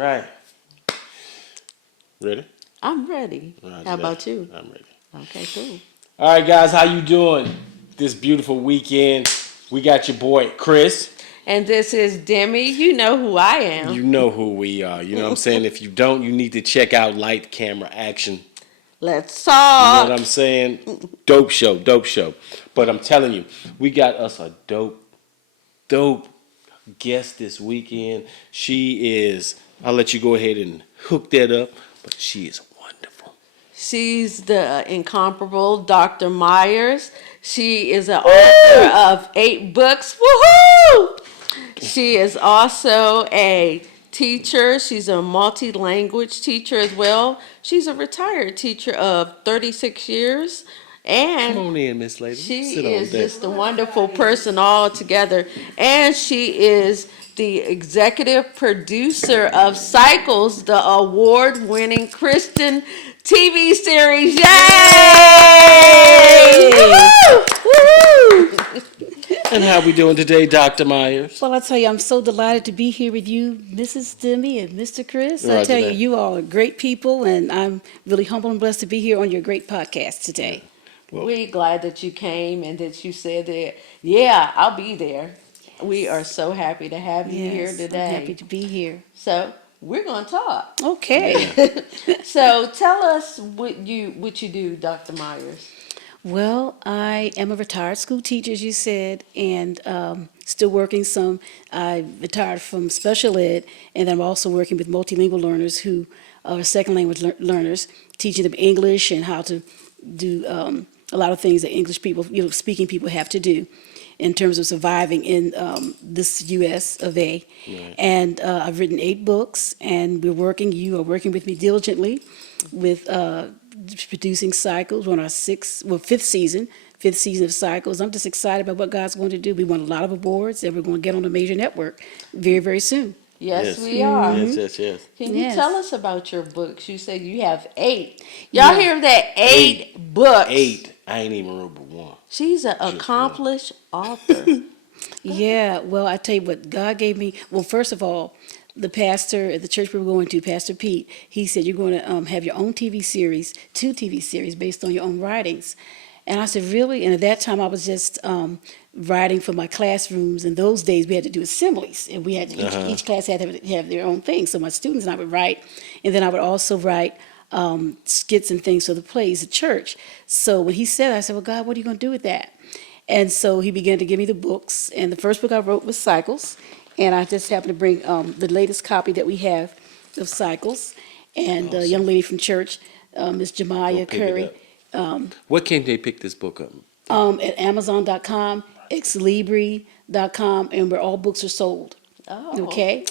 right. Ready? I'm ready. Roger How that. about you? I'm ready. Okay, cool. All right, guys, how you doing this beautiful weekend? We got your boy Chris. And this is Demi. You know who I You am. know who we are. You know what I'm saying? If you don't, you need to check out Light Camera Action. Let's You know what I'm talk. saying? Dope show, dope show. But I'm telling you, we got us a dope guest this weekend. She is, I'll let you go ahead and hook that up, but she is wonderful. She's the incomparable Dr. Myers. She is an author of 8 books. Woohoo! She is also a teacher. She's a multi-language teacher as well. She's a retired teacher of 36 years. Come And on in, Miss Lady. Sit she on is there. just a wonderful person altogether. And she is the executive producer of Cycles, the award-winning Christian TV series. Yay! Woo! And how we doing today, Dr. Myers? Well, I tell you, I'm so delighted to be here with you, Mrs. Demi and Mr. Chris. I Roger tell you, that. you all are great people, and I'm really humbled and blessed to be here on your great podcast today. Well, We're glad that you came and that you said that, yeah, I'll be there. We are so happy to have you here Yes, I'm happy today. to be here. So we're going to talk. Okay. So tell us what you do, Dr. Myers. Well, I am a retired school teacher, as you said, and still working some. I retired from special ed, and I'm also working with multilingual learners who are second language learners, teaching them English and how to do a lot of things that English people, speaking people have to do in terms of surviving in this U.S. of A. Right. And I've written 8 books, and you are working with me diligently with producing Cycles. We're on our fifth season of Cycles. I'm just excited about what God's going to do. We won a lot of awards, and we're going to get on a major network very, very soon. Yes, yes. we are. Yes. Can you Yes. tell us about your books? You said you have 8. Y'all Yeah. hear that? 8 books. 8. I ain't even wrote but one. She's an accomplished author. Yeah, well, I tell you what, God gave me, well, first of all, the pastor at the church we were going to, Pastor Pete, he said, you're going to have your own TV series, 2 TV series based on your own writings. And I said, really? And at that time, I was just writing for my classrooms. In those days, we had to do assemblies, and we had to, each class had to have their own thing. So my students and I would write, and then I would also write skits and things for the plays at church. So when he said that, I said, well, God, what are you going to do with that? And so he began to give me the books, and the first book I wrote was Cycles, and I just happened to bring the latest copy that we have of Cycles, and a young lady from church, Miss Go Jemiah pick it Curry, up. What can they pick this book up? at Amazon.com, Xlibri.com, and where all books are sold. Oh. Okay?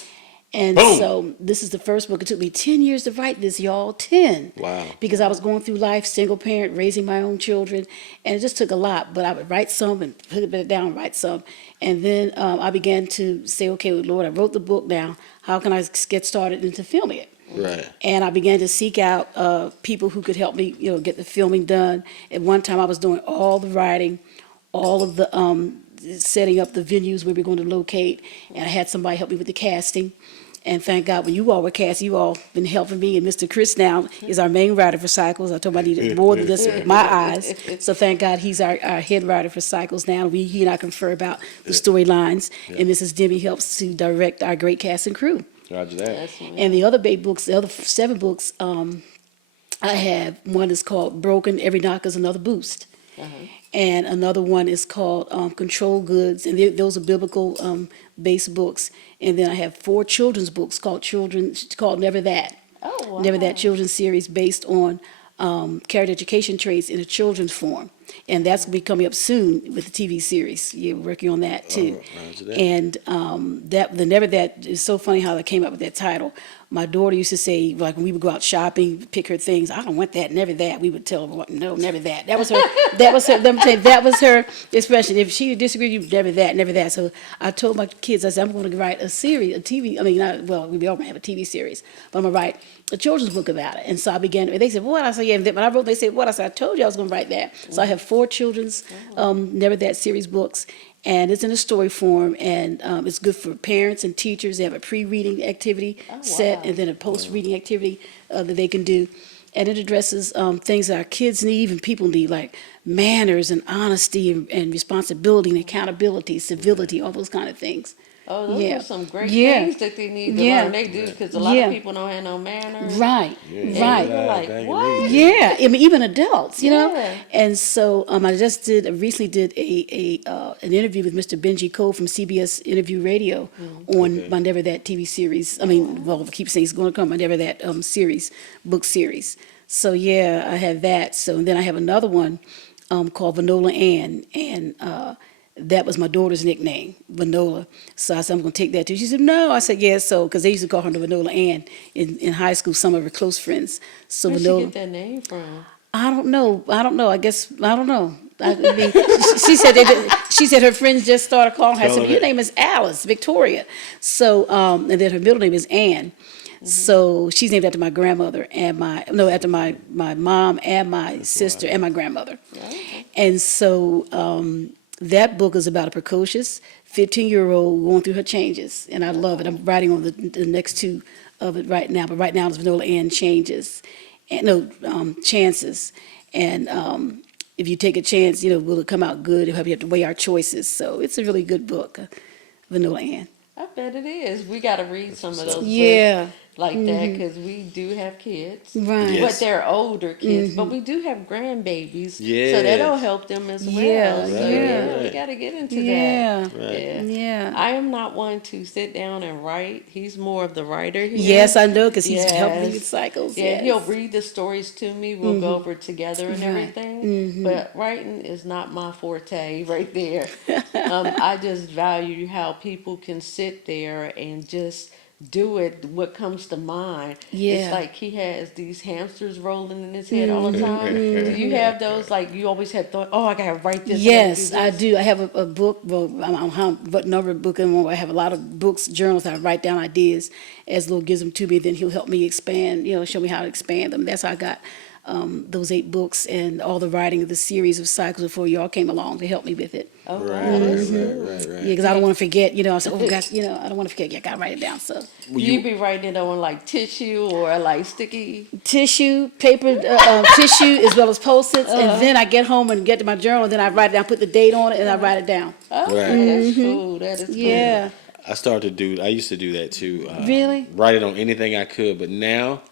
And Boom. so this is the first book. It took me 10 years to write this, y'all. 10. Wow. Because I was going through life, single parent, raising my own children, and it just took a lot. But I would write some and put it down, write some. And then I began to say, okay, Lord, I wrote the book now. How can I get started into filming it? Right. And I began to seek out people who could help me, get the filming done. At one time, I was doing all the writing, all of the setting up the venues where we're going to locate, and I had somebody help me with the casting. And thank God, when you all were cast, you all been helping me. And Mr. Chris now is our main writer for Cycles. I told him I needed more than this with my eyes. So thank God he's our head writer for Cycles now. He and I confer about the storylines, and Mrs. Demi helps to direct our great cast and crew. Roger that. That's right. And the other 8 books, the other 7 books, I have one is called Broken, Every Knock is Another Boost. And another one is called Control Goods, and those are biblical based books. And then I have 4 children's books called Never That. Oh, wow. Never That children's series based on character education traits in a children's form. And that's going to be coming up soon with the TV series. We're working on that too. Roger that. And the Never That is so funny how I came up with that title. My daughter used to say, like when we would go out shopping, pick her things, I don't want that, never that. We would tell her, no, never that. That was her. Let me tell you, that was her expression. If she disagreed, you never that, never that. So I told my kids, I said, I'm going to write a series, a TV. I mean, we all going to have a TV series, but I'm going to write a children's book about it. And so I began. And they said, what? I said, yeah. And when I wrote, they said, what? I said, I told you I was going to write that. So I have 4 children's Never That series books, and it's in a story form, and it's good for parents and teachers. They have a pre-reading activity set, wow. and then a post-reading activity that they can do. And it addresses things that our kids need, even people need, like manners and honesty and responsibility and accountability, civility, all those kind of things. Oh, those Yeah. are some great Yeah. things that they need to Yeah. learn. They do, because a lot Yeah. of people don't have no manners. Right, Yeah, right. You're like, back in what? these days. Yeah, I mean, even adults, you know. Yeah. And so I just recently did an interview with Mr. Benji Cole from CBS Interview Radio on My Never That TV series. I mean, well, I keep saying it's going to come, My Never That series, book series. So yeah, I have that. So and then I have another one called Vanola Ann, and that was my daughter's nickname, Vanola. So I said, I'm going to take that too. She said, no. I said, yes. So, because they used to call her the Vanola Ann in high school, some of her close friends. So Where'd she Vanola. get that name from? I don't know. I guess I don't know. I mean, she said she said her friends just started calling her. I said, your name is Alice Victoria. So and then her middle name is Ann. So she's named after my grandmother and after my mom and my sister and my grandmother. And so that book is about a precocious 15-year-old going through her changes, and I love it. I'm writing on the next two of it right now, but right now it's Vanola Ann Changes, and chances. And if you take a chance, will it come out good? It'll help you have to weigh our choices. So it's a really good book, Vanola Ann. I bet it is. We got to read some of those Yeah. books like that, because we do have kids. Right. Yes. But they're older kids. But we do have grandbabies. So Yes. that'll help them as well. Yeah, So yeah. we got to get into Yeah. that. Yeah. Yeah. I am not one to sit down and write. He's more of the writer here. Yes, I know, because he's helping me Yes. with cycles. Yeah, Yes. he'll read the stories to me. We'll go over it together and Right. everything. But writing is not my forte right there. I just value how people can sit there and just do it, what comes to mind. Yeah. It's like he has these hamsters rolling in his head all the time. Do you have those? Like, you always have thought, oh, I got to write this. Yes, I I gotta do. I have a book. Well, I don't know what number of book I have a lot of books, journals. I write down ideas as Lord gives them to me. Then He'll help me expand. Show me how to expand them. That's how I got those 8 books and all the writing of the series of cycles before y'all came along to help me with it. Oh, wow, Right, that's right. Yeah, because I don't want to forget. I said, oh gosh, I don't want to forget. I got to write it down. So You be writing it on like tissue or like sticky. tissue, paper, tissue, as well as Post-its, and then I get home and get to my journal. And then I write it down, put the date on it, and I write it down. Oh, Right. that's cool. That is cool. Yeah. I used to do that too. Really? Write it on anything I could, but now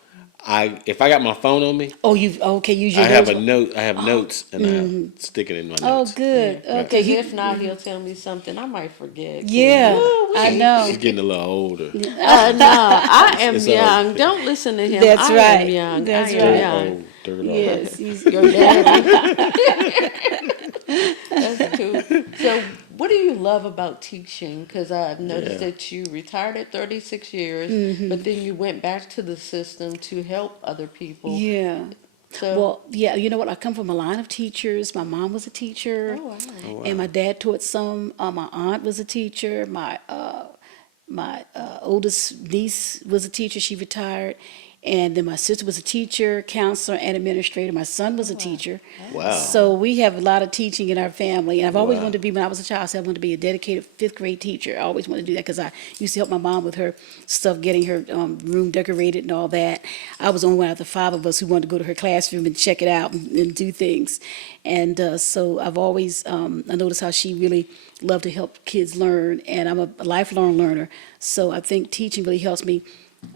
if I got my phone on me, Oh, okay? Use your I have notes. a note. I have notes, and I stick it in my Oh, notes. good. Because Okay. if not, he'll tell me something I might forget. Yeah, Woo-wee. I know. He's getting a little older. No, I am It's all young. right. Don't listen to him. That's I right. am young. That's I am right. young. Dirt Yes, he's Your daddy. That's cool. So, what do you love about teaching? Because I've noticed Yeah. that you retired at 36 years, but then you went back to the system to help other people. yeah. So, Well, yeah. You know what? I come from a line of teachers. My mom was a teacher, oh, wow. and my dad taught some. My aunt was a teacher. My oldest niece was a teacher. She retired. And then my sister was a teacher, counselor, and administrator. My son was a teacher. Wow. So we have a lot of teaching in our family. And I've always Wow. wanted to be, when I was a child, I said I wanted to be a dedicated 5th grade teacher. I always wanted to do that because I used to help my mom with her stuff, getting her room decorated and all that. I was the only one out of the 5 of us who wanted to go to her classroom and check it out and do things. And so I've always, I noticed how she really loved to help kids learn. And I'm a lifelong learner. So I think teaching really helps me,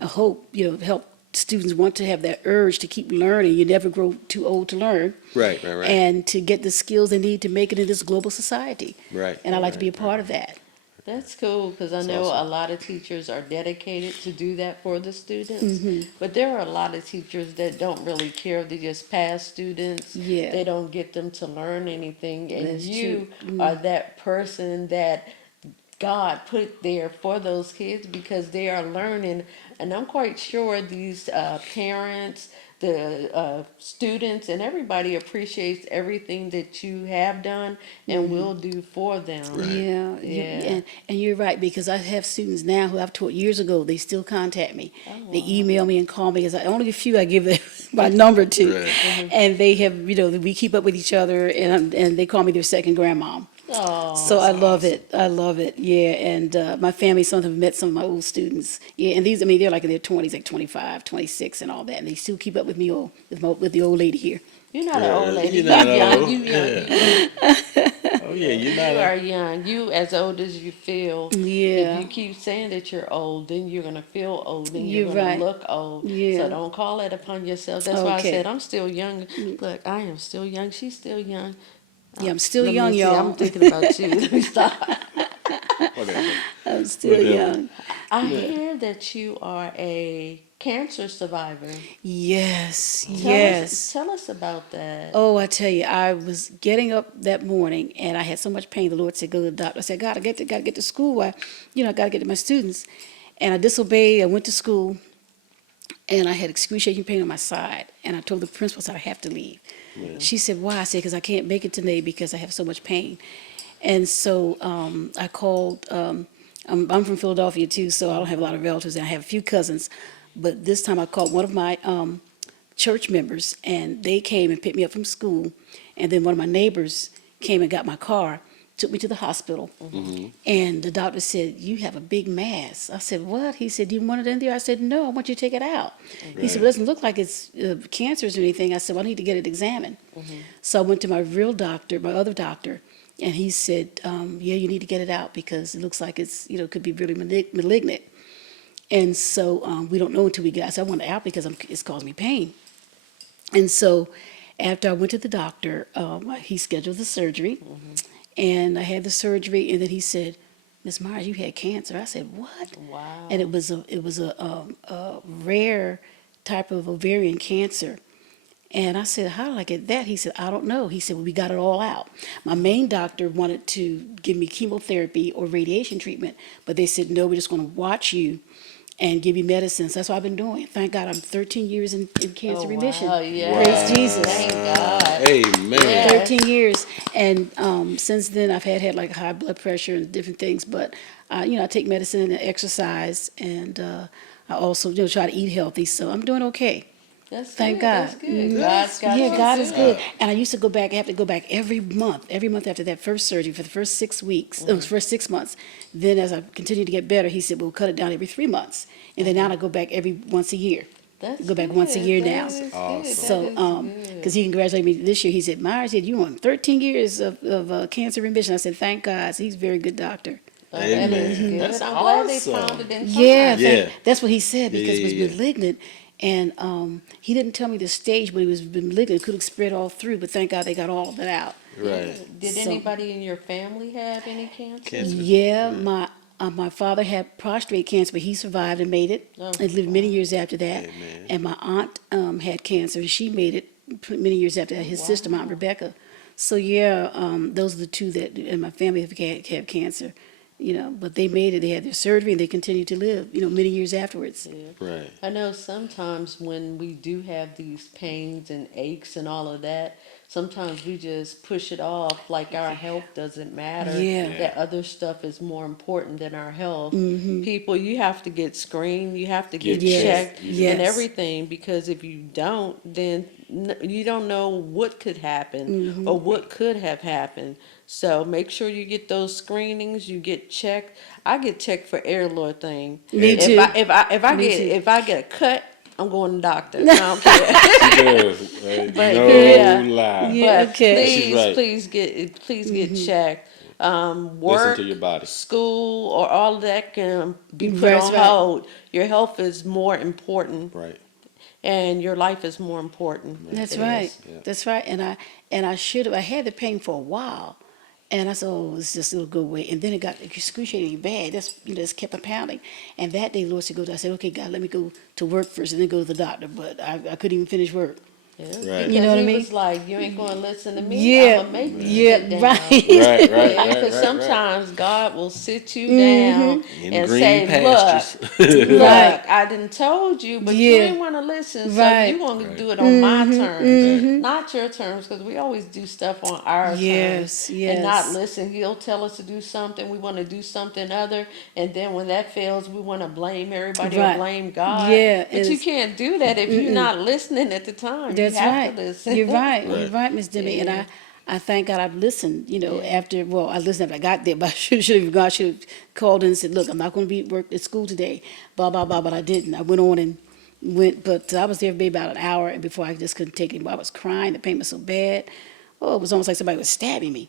I hope, help students want to have that urge to keep learning. You never grow too old to learn. Right. And to get the skills they need to make it in this global society. Right. And I like to be a part of that. That's cool, because I know awesome. a lot of teachers are dedicated to do that for the students. Mm-hmm. But there are a lot of teachers that don't really care. They just pass students. Yeah. They don't get them to learn anything. And That's you true. are that person that God put there for those kids, because they are learning. And I'm quite sure these parents, the students, and everybody appreciates everything that you have done and will do for them. Yeah, Yeah. and you're right, because I have students now who I've taught years ago. They still contact me. They email me and call me. Because only a few I give them my number to, Right. and they have, we keep up with each other, and they call me their second grandmom. Oh, So I love it. I love it. Yeah, and my family, some of them met some of my old students. Yeah, and these, I mean, they're like in their 20s, like 25, 26, and all that. And they still keep up with me, with the old lady here. you're not an old lady. You're You not young. old. You young. Yeah. You young. Oh yeah, you're not You old. are young. You as old as you feel. If Yeah, you keep saying that you're old, then you're gonna feel old, then you're you're gonna right. look old. So Yeah. don't call that upon yourself. That's why I Okay. said I'm still young. Look, I am still young. She's still young. Yeah, I'm still Let me young, see. I'm y'all. thinking about you. Let me stop. Whatever. I'm still Whatever. young. I Yeah. hear that you are a cancer survivor. Yes, Tell us, yes. tell us about that. Oh, I tell you, I was getting up that morning and I had so much pain. The Lord said, "Go to the doctor." I said, "God, gotta get to school. I gotta get to my students." And I disobeyed. I went to school and I had excruciating pain on my side. And I told the principal, I said, "I have to leave." She said, "Why?" I said, "Because I can't make it today because I have so much pain." And so I called. I'm from Philadelphia too, so I don't have a lot of relatives. And I have a few cousins, but this time I called one of my church members, and they came and picked me up from school. And then one of my neighbors came and got my car, took me to the hospital. And the doctor said, "You have a big mass." I said, "What?" He said, "Do you want it in there?" I said, "No, I want you to take it out." He said, "Well, it doesn't look like it's cancerous or anything." I said, "Well, I need to get it examined." So I went to my real doctor, my other doctor, and he said, "Yeah, you need to get it out because it looks like it's, could be really malignant." And so we don't know until we get out. So I want it out because it's causing me pain. And so after I went to the doctor, he scheduled the surgery, and I had the surgery, and then he said, "Miss Myers, you had cancer." I said, "What?" Wow. And it was a rare type of ovarian cancer. And I said, "How did I get that?" He said, "I don't know." He said, "Well, we got it all out." My main doctor wanted to give me chemotherapy or radiation treatment, but they said, "No, we're just going to watch you and give you medicines." That's what I've been doing. Thank God I'm 13 years in cancer Oh remission. wow, Praise yes. Jesus. Thank God. Amen. Yeah. 13 years. And since then, I've had like high blood pressure and different things. But, I take medicine and exercise. And I also, try to eat healthy. So I'm doing okay. That's Thank good. God. That's good. God's got Yeah, you God is good. good. And I used to go back, I have to go back every month after that first surgery for the first 6 weeks, first 6 months. Then as I continued to get better, he said, "We'll cut it down every 3 months." And then now I go back every once a year. That's Go back good. once a year now. That is Awesome. good. So, That is because good. he congratulated me this year, he said, "Myers, said you on 13 years of cancer remission." I said, "Thank God." So he's a very good doctor. Oh, that is Amen. good. That's I'm glad they awesome. found it in Yeah, time. Yeah. that's what he said because it was Yeah. malignant, and he didn't tell me the stage, but it was malignant. It could have spread all through, but thank God they got all of it out. Right. Did So- anybody in your family have any cancer? Cancer. Yeah, Yeah. my father had prostate cancer, but he survived and made it, Oh, and lived many years after that. Amen. And my aunt had cancer, and she made it many years after that. His sister, Wow. Aunt Rebecca. So yeah, those are the two that in my family have cancer. But they made it. They had their surgery, and they continued to live. Many years afterwards. Yeah. Right. I know sometimes when we do have these pains and aches and all of that, sometimes we just push it off like our health doesn't matter, Yeah. that other stuff is more important than our health. People, you have to get screened, you have to get Get checked checked. Yes. and everything, because if you don't, then you don't know what could happen or what could have happened. So make sure you get those screenings, you get checked. I get checked for every little thing. Me If too. I Me get too. if I get a cut, I'm going to the doctor. I don't care. She does. Right? But No yeah. lie. Yeah. But Okay. She's right. please get checked. Listen Work, to your body. school, or all of that can be put That's on right. hold. Your health is more important, Right. and your life is more important. That's It right. is. Yeah. That's right. And I should have. I had the pain for a while, and I said, "Oh, it'll go away." And then it got excruciatingly bad. Just kept on pounding. And that day, Lord said, "Go." I said, "Okay, God, let me go to work first, and then go to the doctor." But I couldn't even finish work. Yeah. Right. Because You know what I he mean? was like, "You ain't going to listen to me. Yeah. I'm gonna make you Yeah. sit down." Right. Right. Right. Yeah, Right. because Right. sometimes God will sit you down In and green say, pastures. Look, Right. I didn't told you, but you Yeah. ain't want to listen, so Right. you want to Right. do it on my terms, Right. not your terms, because we always do stuff on our Yes. terms and not Yes. listen. He'll tell us to do something, we want to do something other, and then when that fails, we want to blame everybody or Right. blame God. Yeah. But you can't do that if you're not listening at the time. You That's have right. to listen. You're right. You're Right. right, Miss Demi. And Yeah. I thank God I've listened, after, well, I listened after I got there, but I should have called in and said, look, I'm not going to be at work at school today, blah, blah, blah, but I didn't. I went on and went, but I was there maybe about an hour and before I just couldn't take it anymore. I was crying, the pain was so bad. Oh, it was almost like somebody was stabbing me,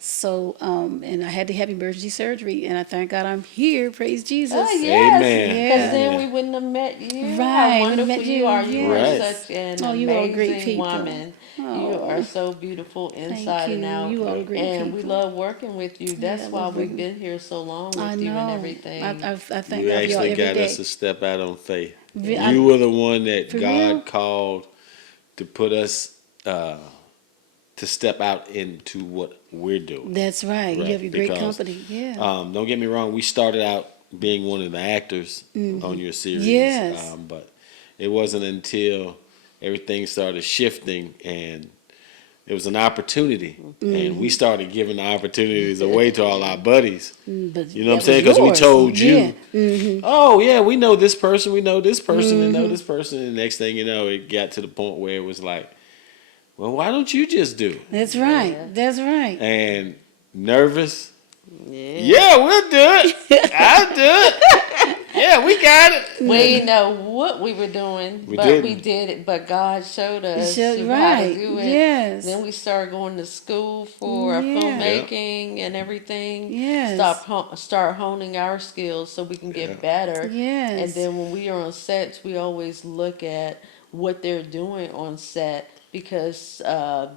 So, and I had to have emergency surgery, and I thank God I'm here, praise Jesus. Oh, yes. Amen. Because Yeah. then we wouldn't have met you. Right, How wouldn't have wonderful met you you, are. You are yes. such an Oh, you all amazing great people. woman. You Oh. are so beautiful inside and you. out. You all great and we people. love working with you. That's I why love we've working- been here so long with I you and know. everything. I thank You God for y'all actually every got day. us to step out on faith. I- You were the one that For God real? called to put us to step out into what we're doing. That's right. You Right, have your great because, company. Yeah. Don't get me wrong. We started out being one of the actors on your series. Yes. But it wasn't until everything started shifting and it was an opportunity, and we started giving the opportunities away to all our buddies. But You know what I'm that saying? was Because we yours. told you, Yeah. oh yeah, we know this person, we know this person, and know this person. And the next thing you know, it got to the point where it was like, well, why don't you just do it? That's right. That's right. And nervous. Yeah. Yeah, we'll do it. I'll do it. Yeah, we got it. We didn't know what we were doing, We but didn't. we did it. But God showed us Showed- how to right. do it. Yes. Then we started going to school for Yeah. filmmaking and everything. Yes. Start honing our skills so we can get better. Yes. And then when we are on sets, we always look at what they're doing on set, because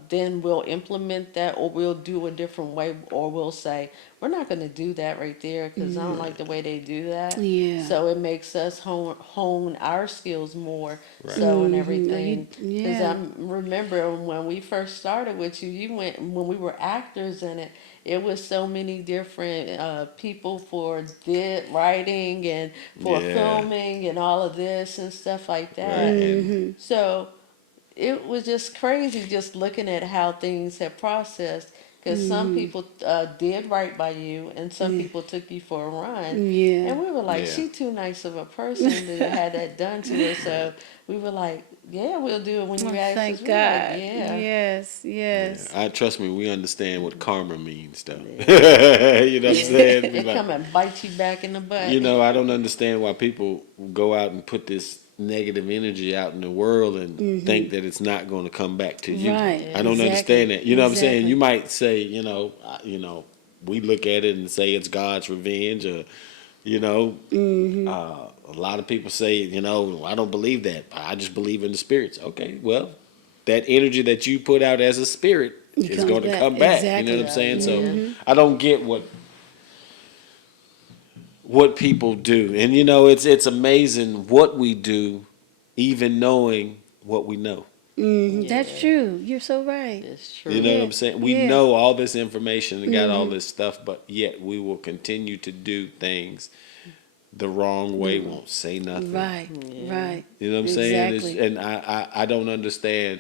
then we'll implement that, or we'll do a different way, or we'll say, we're not going to do that right there because I don't like the way they do that. Yeah. So it makes us hone our skills more. Right. So and Mhm. everything. Because Yeah. I remember when we first started with you, you went when we were actors in it. It was so many different people for writing and for Yeah. filming and all of this and stuff like that. Right. Mm-hmm. And So it was just crazy just looking at how things have processed. Because some people did right by you, and some people took you for a run. Yeah. And we were like, Yeah. she too nice of a person to have that done to her. So we were like, yeah, we'll do it when you Oh, ask thank us. God. We were like, yeah. Yes. Yes. I trust me, we understand what karma means, though. You know what I'm saying? They Like, come and bite you back in the butt. you know, I don't understand why people go out and put this negative energy out in the world and think that it's not going to come back to you. Right. I don't Exactly. understand that. You know what I'm saying? Exactly. You might say, we look at it and say it's God's revenge, or, a lot of people say, I don't believe that. I just believe in the spirits. Okay, well, that energy that you put out as a spirit It is comes going to back. come back. Exactly. You know what I'm saying? Yeah. So I don't get what people do. And it's amazing what we do, even knowing what we know. That's true. You're so right. It's true. You know what Yeah. I'm saying? We Yeah. know all this information and got all this stuff, but yet we will continue to do things the wrong way, won't say nothing. Right. Right. You know what I'm saying? Exactly. And I don't understand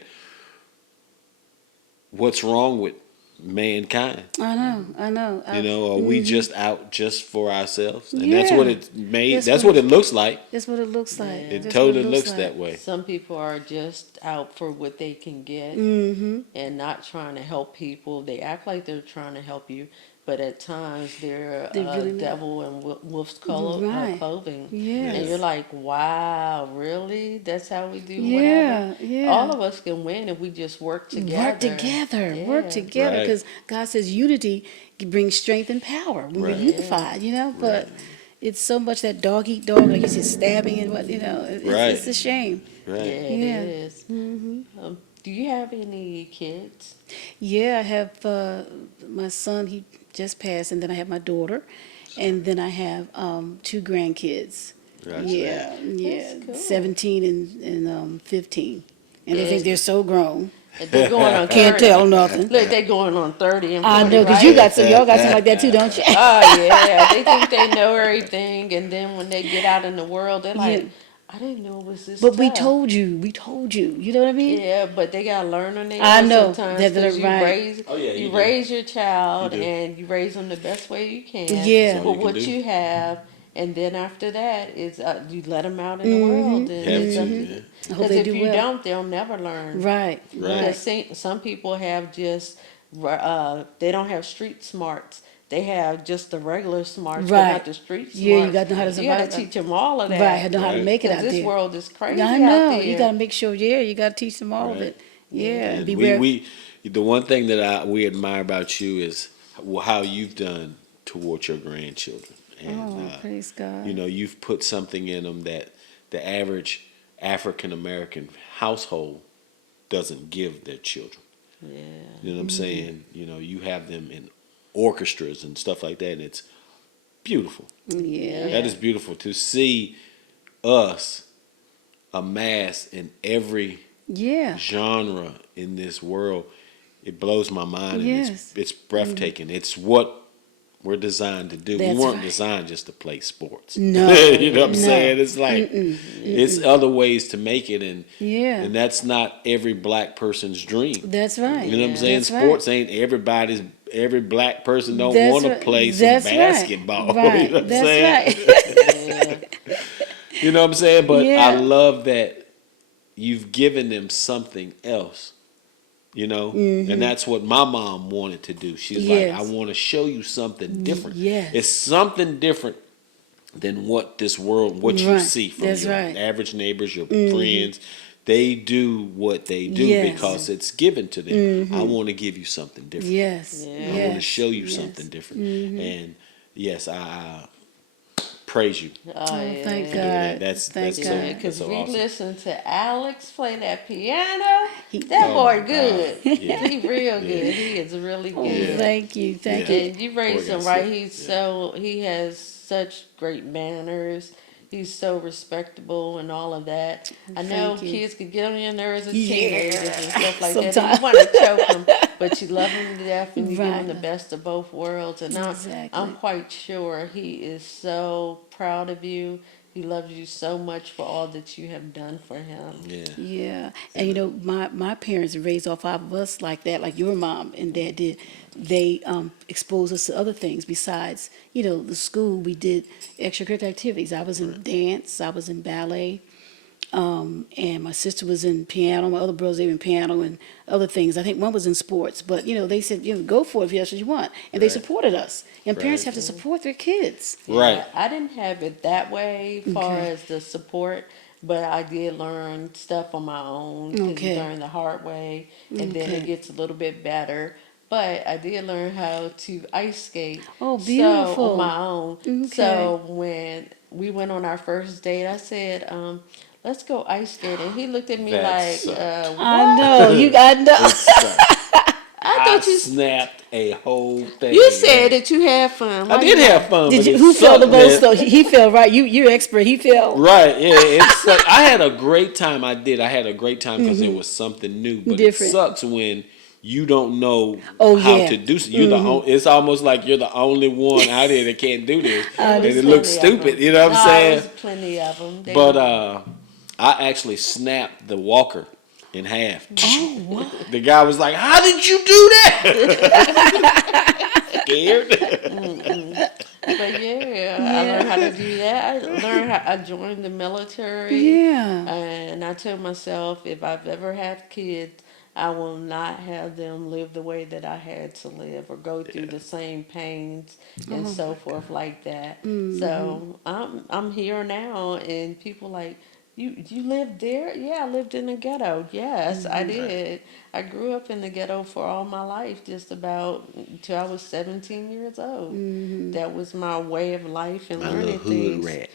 what's wrong with mankind. I know. Are we just out just for ourselves? And that's what Yeah. it's made. That's That's what what it looks like. That's what it looks like. It That's totally what it looks like. that way. Some people are just out for what they can get and not trying to help people. They act like they're trying to help you, but at times they're They really not. devil in wolf's Right. clothing. Yes. And you're like, wow, really? That's how we do Yeah, whatever? yeah. All of us can win if we just work together. Work together. Yeah. Work together. Right. Because God says unity brings strength and power when Right. we're unified, But it's so much that dog eat dog, like you said, stabbing and what, Right. it's a shame. Yeah, Right. it Yeah. is. Do you have any kids? Yeah, I have my son, he just passed, and then I have my daughter, and then I have 2 grandkids. Gotcha. Yeah, That's cool. 17 and 15. And they Yeah. think they're so grown. They're going on 30. Can't tell nothing. Look, they're going on 30 and 40, I know, because right? you got some, y'all got something like that too, don't you? Oh, yeah. They think they know everything, and then when they get out in the world, they're like, Yeah. I didn't know it was this But we tough." told you, you know what I mean? Yeah, but they gotta learn on their I own know. sometimes. That's 'Cause you right. raise, Oh, yeah, you you do. raise your child, You do. and you raise them the best way you can. Yeah. That's all But you what can do. you have, and then after that is you let them out in the world, and Have it's to, up man. to, I hope because they if do you well. don't, they'll never learn. Right, Right. Because some people have just they don't have street smarts. They have just the regular smarts, but Right. not the street Yeah, you smarts. got to know how to You got to survive. teach them all of Right, that. I know how to Right. make it Because out this there. world is crazy I out know. there. You got to make sure. Yeah, you got to teach them all of Right. it. Yeah, And beware. we the one thing that we admire about you is how you've done towards your grandchildren, and Oh, praise God. you know, you've put something in them that the average African American household doesn't give their children. Yeah. You know what I'm saying? You know, you have them in orchestras and stuff like that, and it's beautiful. Yeah. That is beautiful to see us amass in every Yeah. genre in this world. It blows my mind, and Yes. it's breathtaking. It's what we're designed to do. That's we weren't right. designed just to play sports. No. You know what I'm No. saying? It's like it's other ways to make it, and Yeah. that's not every black person's dream. That's right. You know what I'm saying? That's Sports ain't everybody's. Every black person don't That's want to right. play some That's right. basketball. Right. You know what I'm That's saying? right. You know what I'm saying? But Yeah. I love that you've given them something else. You know, and that's what my mom wanted to do. She's Yes. like, I want to show you something different. Yes. It's something different than what this world, what you Right. see from That's your right. average neighbors, your friends. They do what they do Yes. because it's given to them. I want to give you something different. Yes. Yeah. I want to Yes. show you Yes. something different. And yes, I praise you. Oh, Oh, yeah. thank for doing that. God. That's Thank so, God. Yeah, because so we awesome. listen to Alex play that piano. That Oh, boy my good. God. Yeah. He real Yeah. good. He is really Oh, good. thank you. Thank Yeah. you. And you raised Boy, him got right. sick. He's Yeah. he has such great manners. He's so respectable and all of that. I know Thank you. kids could get on your nerves as Yeah. teenagers and stuff like that. And Sometimes. you want to choke them, but you love him to death and you give him the Right. best of both worlds. And I'm Exactly. quite sure he is so proud of you. He loves you so much for all that you have done for him. Yeah. Yeah, and you know, my parents raised all five of us like that, like your mom and dad did. They exposed us to other things besides, you know, the school. We did extracurricular activities. I was in dance, I was in ballet, and my sister was in piano. My other brothers they were in piano and other things. I think one was in sports, but you know, they said, you know, go for it if that's what you want, and they Right. supported us. And parents Right. have to support their kids. Right. Yeah, I didn't have it that way far Okay. as the support, but I did learn stuff on my own. 'Cause Okay. you learn the hard way, and then Okay. it gets a little bit better. But I did learn how to ice skate. Oh, So beautiful. on my own. Okay. So when we went on our first date, I said, "Let's go ice skating." He looked at me That like, sucked. "What?" I know you. I know. It sucked. I thought you snapped a whole thing. you said that you had fun. I Why did you have not? fun. Did but you? it Who fell the sucked, most man. though? He fell, right? You're expert. He fell. Right, yeah, it's like I had a great time. I did. I had a great time because it was something new. But Different. it sucks when you don't know Oh, how yeah. to do. You're the only, it's almost like you're the only one out there that can't do this, and There's it looks plenty of stupid. them. You know what I'm No, saying? there's plenty of them. But I actually snapped the walker in half. Oh, wow. The guy was like, "How did you do that?" Scared. But yeah, I learned how to do that. I learned how I joined the military. Yeah. And I told myself if I've ever had kids, I will not have them live the way that I had to live or go through the same pains and so forth like that. So I'm here now, and people like, you lived there? Yeah, I lived in the ghetto. Yes, I did. I grew up in the ghetto for all my life, just about till I was 17 years old. That was my way of life and My learning little hood things. rat.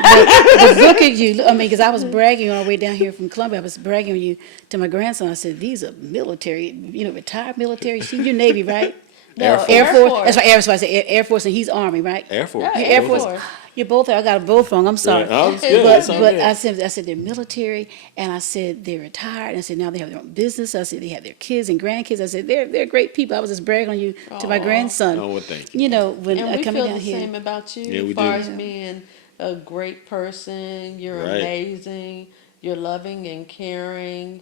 But look at you. I mean, because I was bragging on our way down here from Columbia. I was bragging on you to my grandson. I said, "These are military, you know, retired military. You're Navy, right? Air No, Air Force. Force. That's why Air Force. I said Air Force, and he's Army, right? Air Force. Yeah, You're Air Air Force. Force. You're both. I got them both wrong. I'm sorry. Yeah, no, it's good. But It's all but good. I said they're military, and I said they're retired. And I said now they have their own business. I said they have their kids and grandkids. I said they're great people. I was just bragging on you to my Aw. grandson. Oh, well, thank you. You know when And I we coming feel down the here. same about you Yeah, we as far do. as being a great person. You're Right. amazing. You're loving and caring.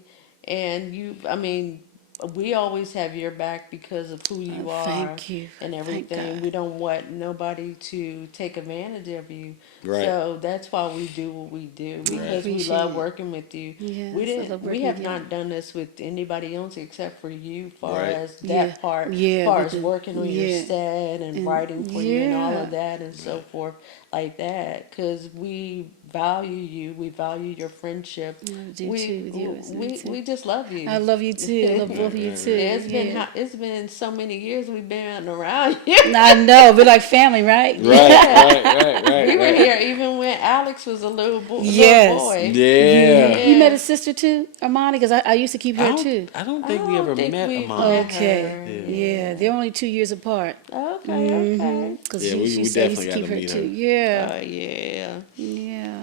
And I mean, we always have your back because of who you are Thank you. and Thank everything. God. We don't want nobody to take advantage of you. Right. So that's why we do what we do because we Appreciate love it. working with you. Yes, I love We working have with you. not done this with anybody else except for you, far Right. as Yeah, that part, yeah, far with as the working on your yeah, set and and writing for you and all of yeah, that and so forth like that. Because we value you, we value your friendship. I do too with you. I do too. We just love you. I love you too. I love both of you Right, too. right. Yeah, Yeah. it's been so many years we've been around here. I know, we're like family, right? We were Right. here even when Alex was a little Yes. boy. Yeah. You met Yeah. his sister too, Armani? Because I used to keep her too. I don't I think we don't ever think met we've Amani. met Okay. her. Yeah. Yeah, they're only 2 years apart. Okay, okay. Because Yeah, she we said I used to definitely keep gotta her meet too. her. Yeah. Oh yeah. Yeah.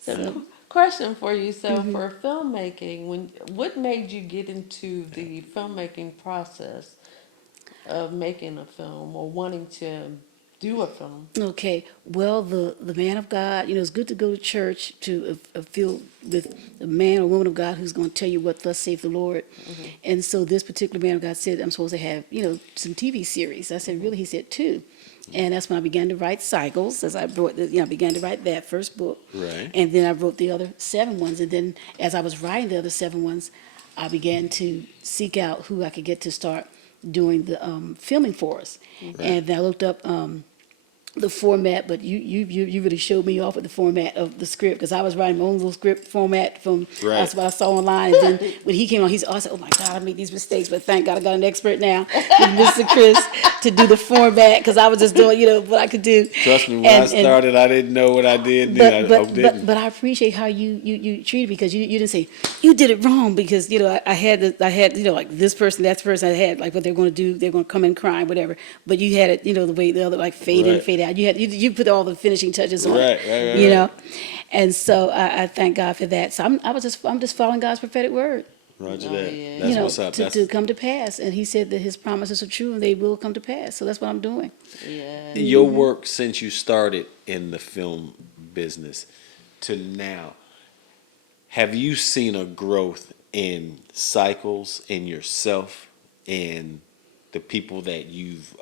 So, So question for you. So, for filmmaking, what made you get into the filmmaking process of making a film or wanting to do a film? okay, well, the man of God, it's good to go to church to feel with a man or woman of God who's going to tell you what thus saith the Lord. And so this particular man of God said, I'm supposed to have, some TV series. I said, really? He said, two. And that's when I began to write Cycles, as I brought, I began to write that first book. Right. And then I wrote the other 7 ones. And then as I was writing the other 7 ones, I began to seek out who I could get to start doing the filming for us. And then I looked up the format, but you really showed me off with the format of the script because I was writing my own little script format from Right. that's what I saw online. And then when he came on, I said, "Oh my God, I made these mistakes," but thank God I got an expert now, with Mr. Chris, to do the format because I was just doing what I could do. Trust me, when I And- started, I didn't know what I did. Then I didn't. but I appreciate how you treated me because you didn't say you did it wrong because I had like this person, that person, I had like what they're going to do, they're going to come in crying, whatever, but you had it the way the other like fade in, Right. fade out. You put all the finishing touches on Right, it, right, you right. know, and so I thank God for that. So I'm just following God's prophetic word, Roger Oh, that. yeah. That's what's up. to come to pass, and He said that His promises are true and they will come to pass. So that's what I'm doing. Yeah. Your work since you started in the film business to now, have you seen a growth in Cycles, in yourself, in the people that you've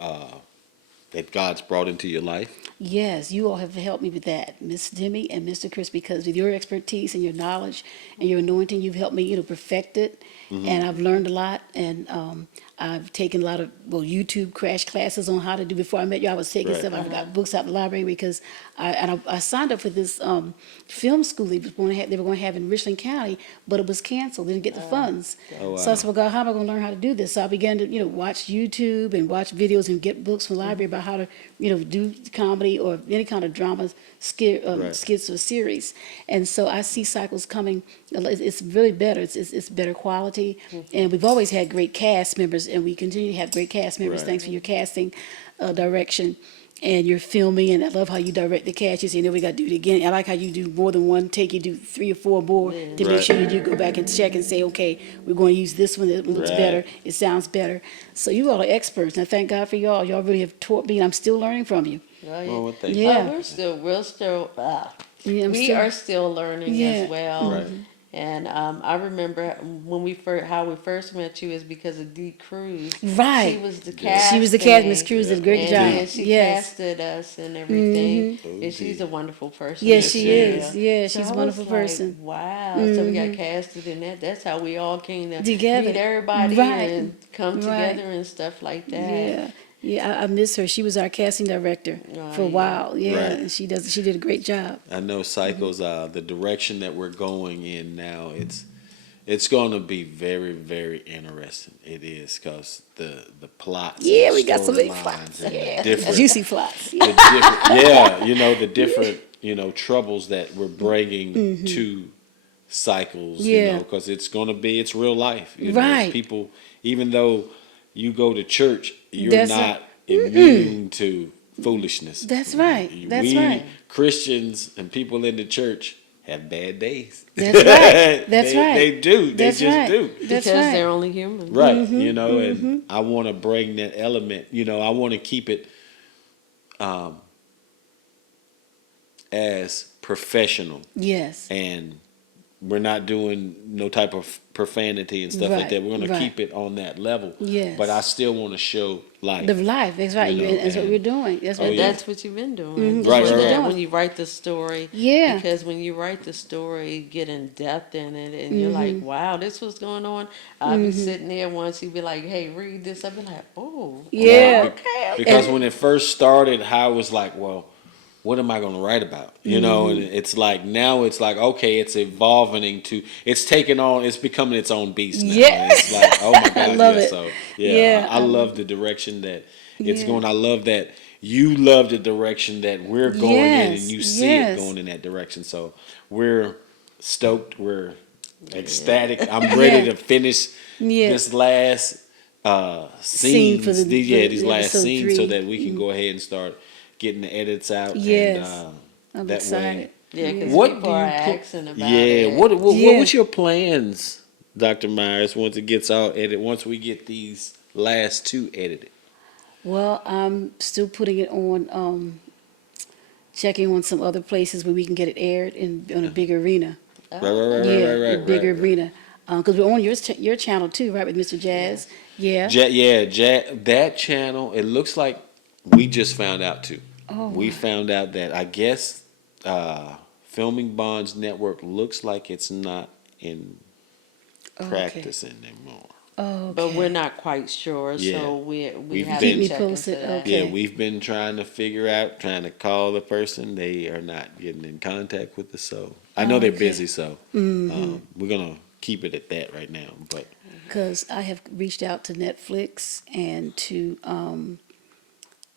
that God's brought into your life? Yes, you all have helped me with that, Miss Demi and Mr. Chris, because with your expertise and your knowledge and your anointing, you've helped me, perfect it. And I've learned a lot, and I've taken a lot of YouTube crash classes on how to do. Before I met you, I was taking Right. stuff. I've got books out of the library because I signed up for this film school they were going to have in Richland County, but it was canceled. They didn't get the funds. Oh, wow. So I said, well, God, how am I going to learn how to do this? So I began to, watch YouTube and watch videos and get books from the library about how to, do comedy or any kind of drama, Right. skits or series. And so I see Cycles coming. It's really better. It's better quality. And we've always had great cast members, and we continue to have great cast members. Right. Thanks for your casting direction. And your filming, and I love how you direct the cast. You say, no, we got to do it again. I like how you do more than one take. You do 3 or 4 more to make Right. sure you do go back and check and say, okay, we're going to use this one. It looks Right. better. It sounds better. So you all are experts, and I thank God for y'all. Y'all really have taught me, and I'm still learning from you. Oh, yeah. Oh, well, thank Yeah. Oh, we're still, Yeah, we are still learning Yeah. as well. Right. And I remember when how we first met you is because of Dee Cruz. Right. She was the cast. She was the cast. Miss Cruz did a great and job. then she Yes. casted us and everything. Oh, And she's Dee. a wonderful person. Yes, as she well. is. Yeah, So she's a I wonderful was like, person. wow. So we got casted in that. That's how we all came to Together. meet everybody Right. and come Right. together and stuff like that. Yeah. Yeah, I miss her. She was our casting director for a yeah. while. Yeah, Right. and she did a great job. I know Cycles, the direction that we're going in now, it's going to be very, very interesting. It is because the plots. Yeah, and we got so many storylines plots. and the Yeah. different, Juicy plots. the different, yeah, the different, troubles that we're bringing to Cycles, Yeah. because it's real life. You know, Right. people, even though you go to church, you're That's not immune to foolishness. That's right. That's we right. Christians and people in the church have bad days. That's right. That's they, right. They do. That's they just right. do. That's Because right. they're only human. Right. And I want to bring that element. I want to keep it as professional Yes. and we're not doing no type of profanity and stuff like Right, that. We're going to right. keep it on that level. Yes. But I still want to show life. The life, that's right. You know, That's what and- we're doing. That's Oh, what And yeah. that's what you've been doing. Mhm, Just Right, when right, that- right. When you write the story. Yeah. Because when you write the story, you get in depth in it, and you're Mm-hmm. like, wow, this was going on. I'll be sitting there once, you'd be like, hey, read this. I'll be like, oh. Yeah. Right, Okay. because when it first started, I was like, well, what am I going to write about? You know, and it's like now it's like, okay, it's evolving into, it's taking on, it's becoming its own beast now. Yeah. And it's like, oh my God, love yeah. it. So Yeah, I love the direction that it's Yeah. going. I love that you love the direction that we're going in, and Yes, you see yes. it going in that direction. So we're stoked. We're ecstatic. I'm ready to finish Yeah. this last Scene scenes, for the- these the last episode scenes, so 3. that we can go ahead and start getting the edits out. Yes. And, I'm that excited. way. Yeah, because What people do you are pl- asking about Yeah. it. What Yeah. was your plans, Dr. Myers, once it gets all edited? Once we get these last 2 edited. Well, I'm still putting it on, checking on some other places where we can get it aired on a big arena. Right. A big arena. Because we're on your channel too, right, with Mr. Jazz? Yeah. That channel. It looks like we just found out too. Oh, We wow. found out that I guess Filming Bonds Network looks like it's not in Okay. practice anymore. Oh, okay. But we're not quite sure, Yeah. so we We've have been- to Keep me check posted, into that. okay. Yeah, we've been trying to figure out, trying to call the person. They are not getting in contact with us, so I know they're Okay. busy. So we're gonna keep it at that right now. But Because I have reached out to Netflix and to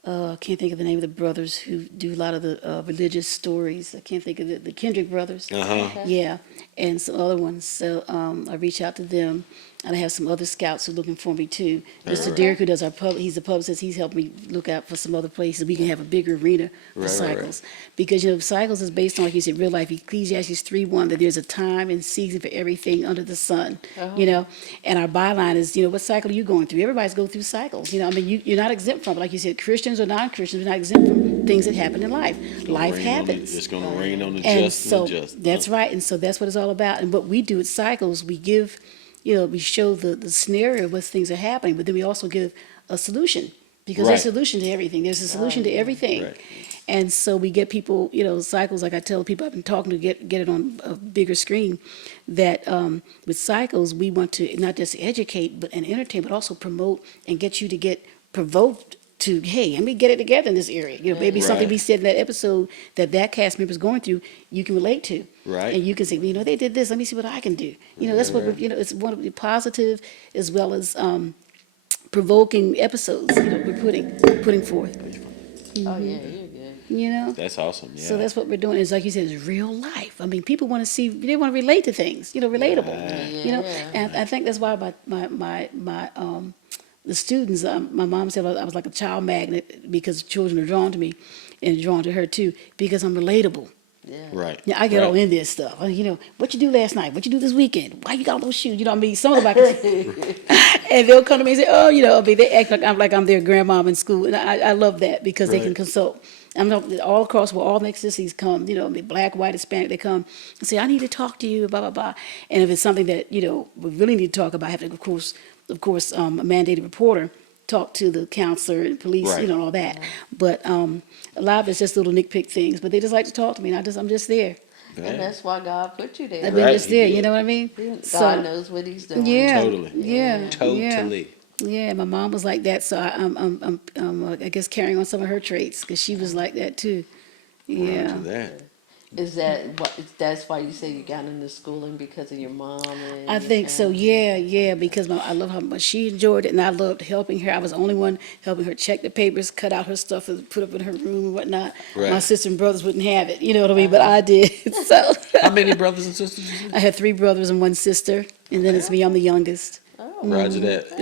I can't think of the name of the brothers who do a lot of the religious stories. I can't think of the Kendrick brothers. Yeah, and some other ones. So I reached out to them, and I have some other scouts who are looking for me too. Mr. Derek, who does our he's a publicist. He's helped me look out for some other places. We can have a bigger arena for Right. Cycles, because Cycles is based on, like you said, real life. Ecclesiastes 3:1, that there's a time and season for everything under the sun. And our byline is, what cycle are you going through? Everybody's going through cycles. I mean, you're not exempt from it. Like you said, Christians or non-Christians, we're not exempt from things that happen in life. Life happens. It's gonna rain on the And just so and the just. that's right. And so that's what it's all about. And what we do at Cycles, we give, we show the scenario of what things are happening, but then we also give a solution, because there's a Right. solution to everything. There's a solution to everything. Right. And so we get people, Cycles, like I tell people I've been talking to get it on a bigger screen, that with Cycles, we want to not just educate and entertain, but also promote and get you to get provoked to, hey, let me get it together in this area. Maybe something Right. we said in that episode that cast member's going through, you can relate to. Right. And you can say, they did this, let me see what I can do. That's what, it's one of the positive as well as provoking episodes, we're putting forth. Oh, yeah, you're good. That's awesome. Yeah. So that's what we're doing. Is like you said, it's real life. I mean, people want to see, they want to relate to things, relatable. Yeah. And I think that's why the students, my mom said I was like a child magnet, because children are drawn to me and drawn to her too, because I'm relatable. Yeah. Right. Yeah, I get all in this stuff. What you do last night? What you do this weekend? Why you got all those shoes? What I mean? Some of them I can and they'll come to me and say, oh, they act like I'm their grandmom in school. And I love that, because they can Right. consult. I'm not, all across where all ethnicities come, black, white, Hispanic, they come and say, I need to talk to you, blah, blah, blah. And if it's something that, we really need to talk about, I have to, of course, a mandated reporter talk to the counselor and police, Right. all that. But a lot of it's just little nitpick things, but they just like to talk to me, and I'm just there. And that's why God put you there. I've been Right, just he there, did. you know what I mean? God knows what He's doing. Yeah, Totally. yeah, Totally. Yeah, my mom was like that, so I'm I guess carrying on some of her traits, because she was like that too. Yeah. Roger that. Is that that's why you say you got into schooling, because of your mom? And I your think so. family? Yeah, because I love how much she enjoyed it, and I loved helping her. I was the only one helping her check the papers, cut out her stuff, and put up in her room and whatnot. Right. My sister and brothers wouldn't have it, you know what I mean? But I did. So How many brothers and sisters? I had 3 brothers and 1 sister, and then it's me. I'm the youngest. Roger that.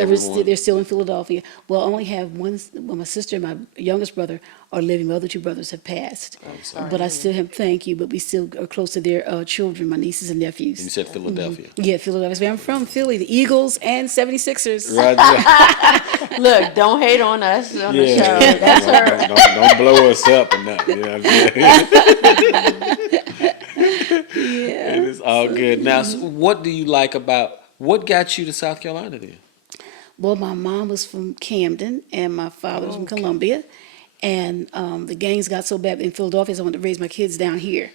They're still in Philadelphia. Well, I only have one. Well, my sister and my youngest brother are living. My other 2 brothers have passed. But I still have, thank you, but we still are close to their children, my nieces and nephews. You said Philadelphia. Yeah, Philadelphia. I'm from Philly, the Eagles and 76ers. Roger that. Look, don't hate on us on the show. Yeah. That's her. Don't blow us up or nothing. You know what I'm saying? Yeah. It is all good. Now, so what do you like about what got you to South Carolina then? Well, my mom was from Camden and my father was from Okay. Columbia. And the gangs got so bad in Philadelphia, so I wanted to raise my kids down here.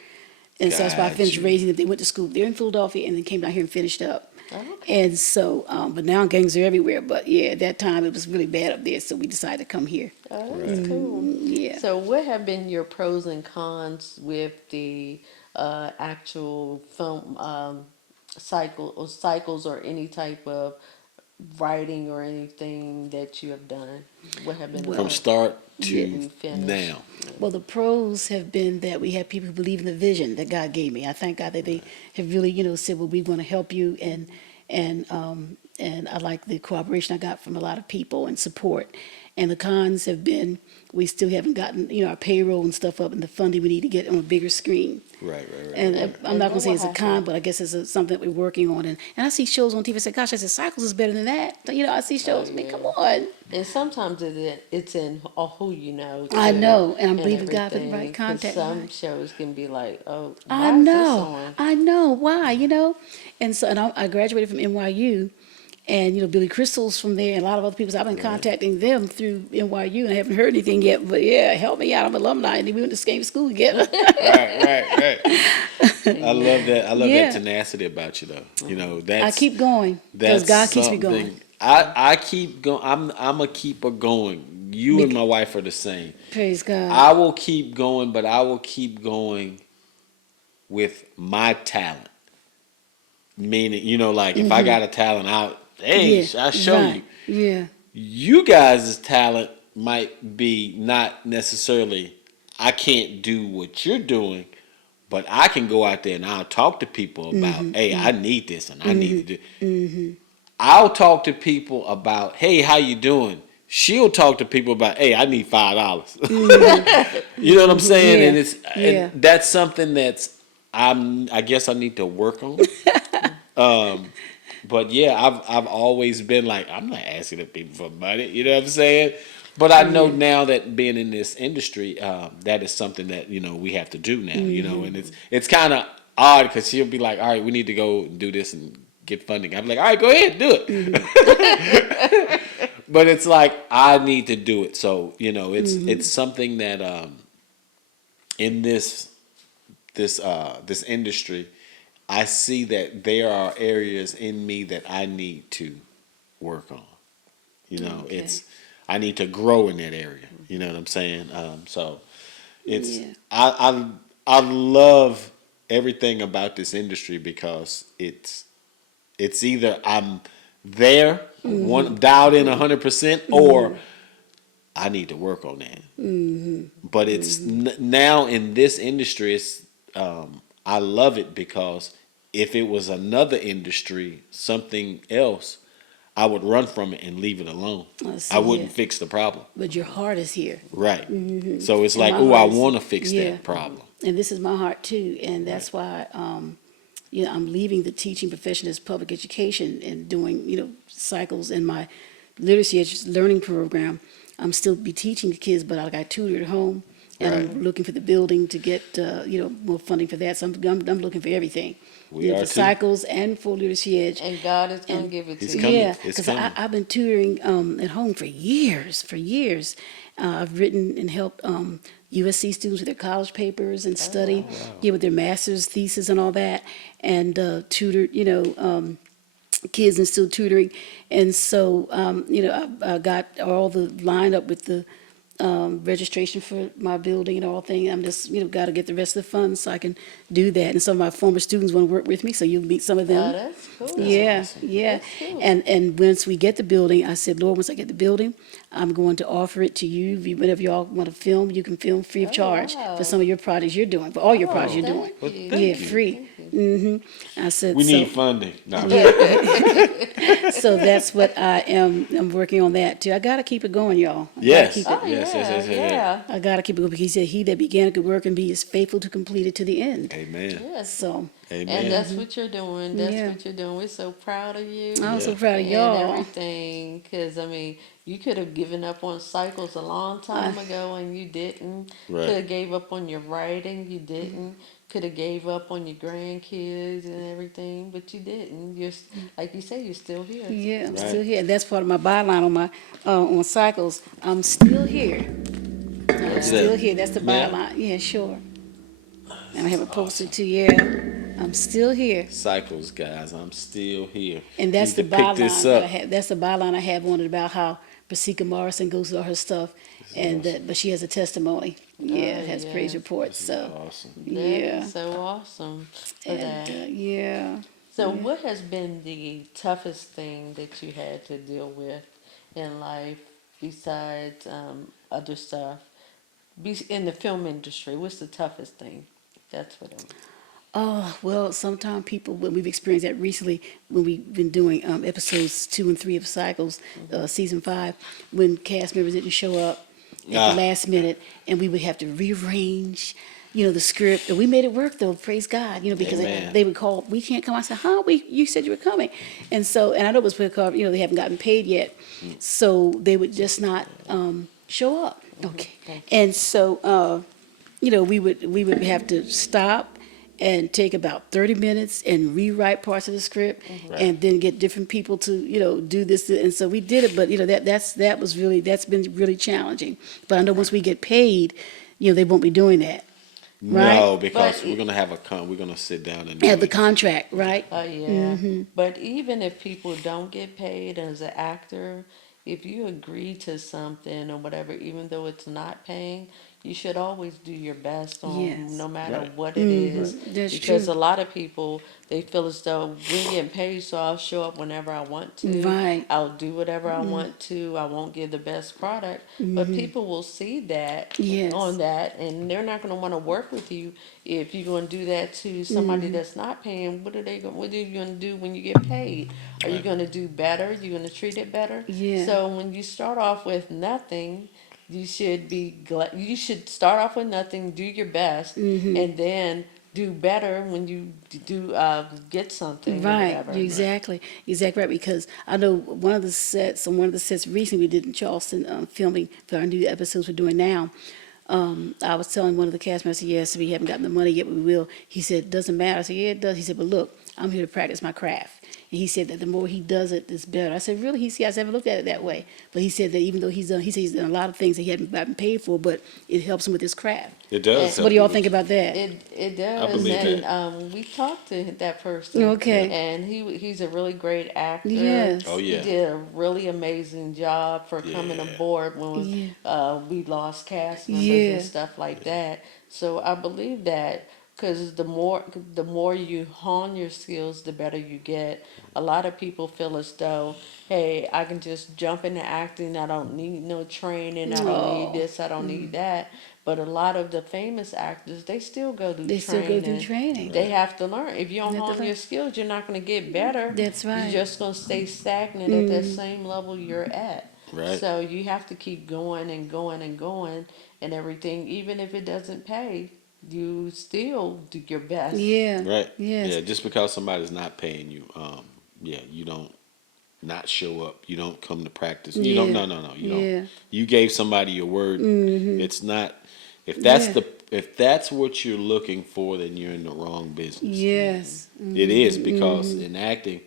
And so that's why I Got finished you. raising them. They went to school there in Philadelphia and then came down here and finished up. Okay. And so, but now gangs are everywhere. But yeah, at that time it was really bad up there, so we decided to come here. Oh, that's cool. Yeah. So, what have been your pros and cons with the actual film cycles or any type of writing or anything that you have done? What have been the From Well, start yeah. to you finished? now. Well, the pros have been that we have people who believe in the vision that God gave me. I thank God that they have really, said, "Well, we want to help you," and I like the cooperation I got from a lot of people and support. And the cons have been we still haven't gotten, our payroll and stuff up and the funding we need to get on a bigger screen. Right. And I'm And not going to say what it's a con, happened? but I guess it's something that we're working on. And I see shows on TV. I say, gosh, I said, Cycles is better than that. I see shows. I mean, come on. And sometimes it's in who you know. I Too, know, and I'm and believing God for the everything, right 'cause contact. some Right. shows can be like, oh, I why is this know, on? I know why, and so I graduated from NYU, and Billy Crystal's from there, and a lot of other people. So I've been contacting them through NYU, and I haven't heard anything yet. But yeah, help me out. I'm alumni, and we went to the same school together. Right. I love that. I love Yeah. that tenacity about you, though. I That's keep going because God keeps me going. something. I keep going. I'm a keeper going. You and my wife are the same. Praise God. I will keep going, but I will keep going with my talent. Meaning, like if I got a talent out, hey, Yeah, I'll show right. you. Yeah. You guys' talent might be not necessarily, I can't do what you're doing, but I can go out there and I'll talk to people about, hey, I need this and I need to do. I'll talk to people about, hey, how you doing? She'll talk to people about, hey, I need $5. You know what I'm saying? Yeah, And it's yeah. and that's something I guess I need to work on. But yeah, I've always been like, I'm not asking the people for money. You know what I'm saying? But I know now that being in this industry, that is something that we have to do now. And it's kind of odd because she'll be like, all right, we need to go and do this and get funding. I'm like, all right, go ahead, do it. But it's like I need to do it. So it's something that in this industry, I see that there are areas in me that I need to work on. Okay. I need to grow in that area. You know what I'm saying? So it's Yeah. I love everything about this industry because it's either I'm there, one dialed in 100%, or I need to work on that. But it's now in this industry, it's I love it because if it was another industry, something else, I would run from it and leave it alone. see, I wouldn't yeah. fix the problem. But your heart is here. Right. So it's like, my oh, I heart is- want to fix yeah. that problem. And this is my heart too, and that's why I'm leaving the teaching profession as public education and doing cycles in my literacy learning program. I'm still be teaching the kids, but I got tutored at home, and Right. I'm looking for the building to get more funding for that. So I'm looking for everything. We are for too. cycles and for literacy edge. And God is going to And give it to He's you. coming. Yeah, It's because coming. I've been tutoring at home for years. I've written and helped USC students with their college papers and study, with their master's thesis and all that, and tutored, kids and still tutoring. And so, I got all the lined up with the registration for my building and all thing. I'm just, got to get the rest of the funds so I can do that. And some of my former students want to work with me, so you'll meet some of Oh, them. that's cool. Yeah, awesome. yeah. That's cool. And once we get the building, I said, Lord, once I get the building, I'm going to offer it to you. Whenever y'all want to film, you can film free of charge wow. for some of your projects you're doing, for all your projects you're doing. Thank you. Thank Yeah, you. free. I said, We so, need funding. No, so that's what I'm working on that too. I got to keep it going, y'all. I gotta Yes. keep it- Oh, Yes, yeah, yes, yes, yes, yes. yeah. I got to keep it going because he said, he that began a good work and be is faithful to complete it to the end. Amen. Yes. So Amen. And that's what you're doing. That's Yeah. what you're doing. We're so proud of you. I'm so Yeah. proud of And y'all. everything. Because, you could have given up on cycles a long time ago and you didn't. Right. Could have gave up on your writing. You didn't. could have gave up on your grandkids and everything, but you didn't. Like you say, you're still here. Yeah, I'm Right. still here. And that's part of my byline on my on cycles. I'm still here. I'm Is still that- here. That's the Yeah. byline. Yeah, sure. And I have it posted Awesome. too. Yeah, I'm still here. Cycles, guys. I'm still here. And that's Need the to pick this byline that I up. have. That's the byline I have on it about how Brasika Morrison goes through all her stuff, and awesome. but she has a testimony. Yeah, Oh, it has yeah. praise reports. This is So awesome. That yeah, is so awesome for and that. yeah. So, what has been the toughest thing that you had to deal with in life besides other stuff? In the film industry, what's the toughest thing? That's what I'm. Oh, well, sometimes people, when we've experienced that recently, when we've been doing episodes 2 and 3 of Cycles, season 5, when cast members didn't show up at Ah. the last minute, and we would have to rearrange, the script. And we made it work, though, praise God, because Amen. they would call, we can't come. I said, huh, you said you were coming. And I know it was because, they haven't gotten paid yet. So they would just not show up. Okay. And so, we would have to stop and take about 30 minutes and rewrite parts of the script and then get different people to, do this. And so we did it, but, that's been really challenging. But I know once we get paid, they won't be doing that. Right? No, because But we're gonna have we're gonna sit down and Have do the it. contract, right? Oh yeah. But even if people don't get paid as an actor, if you agree to something or whatever, even though it's not paying, you should always do your best on Yes. no matter Right. what it is. That's Because true. a lot of people they feel as though we're getting paid, so I'll show up whenever I want to. Right. I'll do whatever I want to. I won't give the best product. But people will see that Yes. on that, and they're not going to want to work with you if you're going to do that to somebody that's not paying. What are you going to do when you get paid? Are you Right. going to do better? You're going to treat it better? Yeah. So when you start off with nothing, you should be glad. You should start off with nothing, do your best, and then do better when you do get something or Right, whatever. you're exactly right. Because I know one of the sets recently we did in Charleston, filming for our new episodes we're doing now. I was telling one of the cast members, yes, we haven't gotten the money yet, but we will. He said, doesn't matter. I said, yeah, it does. He said, but look, I'm here to practice my craft. And he said that the more he does it, it's better. I said, really? He said, I never looked at it that way. But he said that even though he said he's done a lot of things that he hadn't gotten paid for, but it helps him with his craft. It does. What do y'all think about that? It does, believe and that. we talked to that person. Okay. And he's a really great actor. Yes. Oh, yeah. He did a really amazing job for coming Yeah. aboard when we lost cast members Yeah. and stuff like that. So I believe that because the more you hone your skills, the better you get. A lot of people feel as though, hey, I can just jump into acting. I don't need no training. I don't need this. I don't need that. But a lot of the famous actors, they still go through They still training. go through training. They have to learn. If you don't They have to hone learn. your skills, you're not going to get better. That's right. You're just going to stay stagnant at that same level you're at. Right. So you have to keep going and going and going and everything. Even if it doesn't pay, you still do your best. Yeah. Right. Yes. Yeah. Just because somebody's not paying you, you don't not show up. You don't come to practice. You don't. Yeah. No. You Yeah. don't. You gave somebody your word. It's not. If that's Yeah. if that's what you're looking for, then you're in the wrong business. Yes. It is because in acting,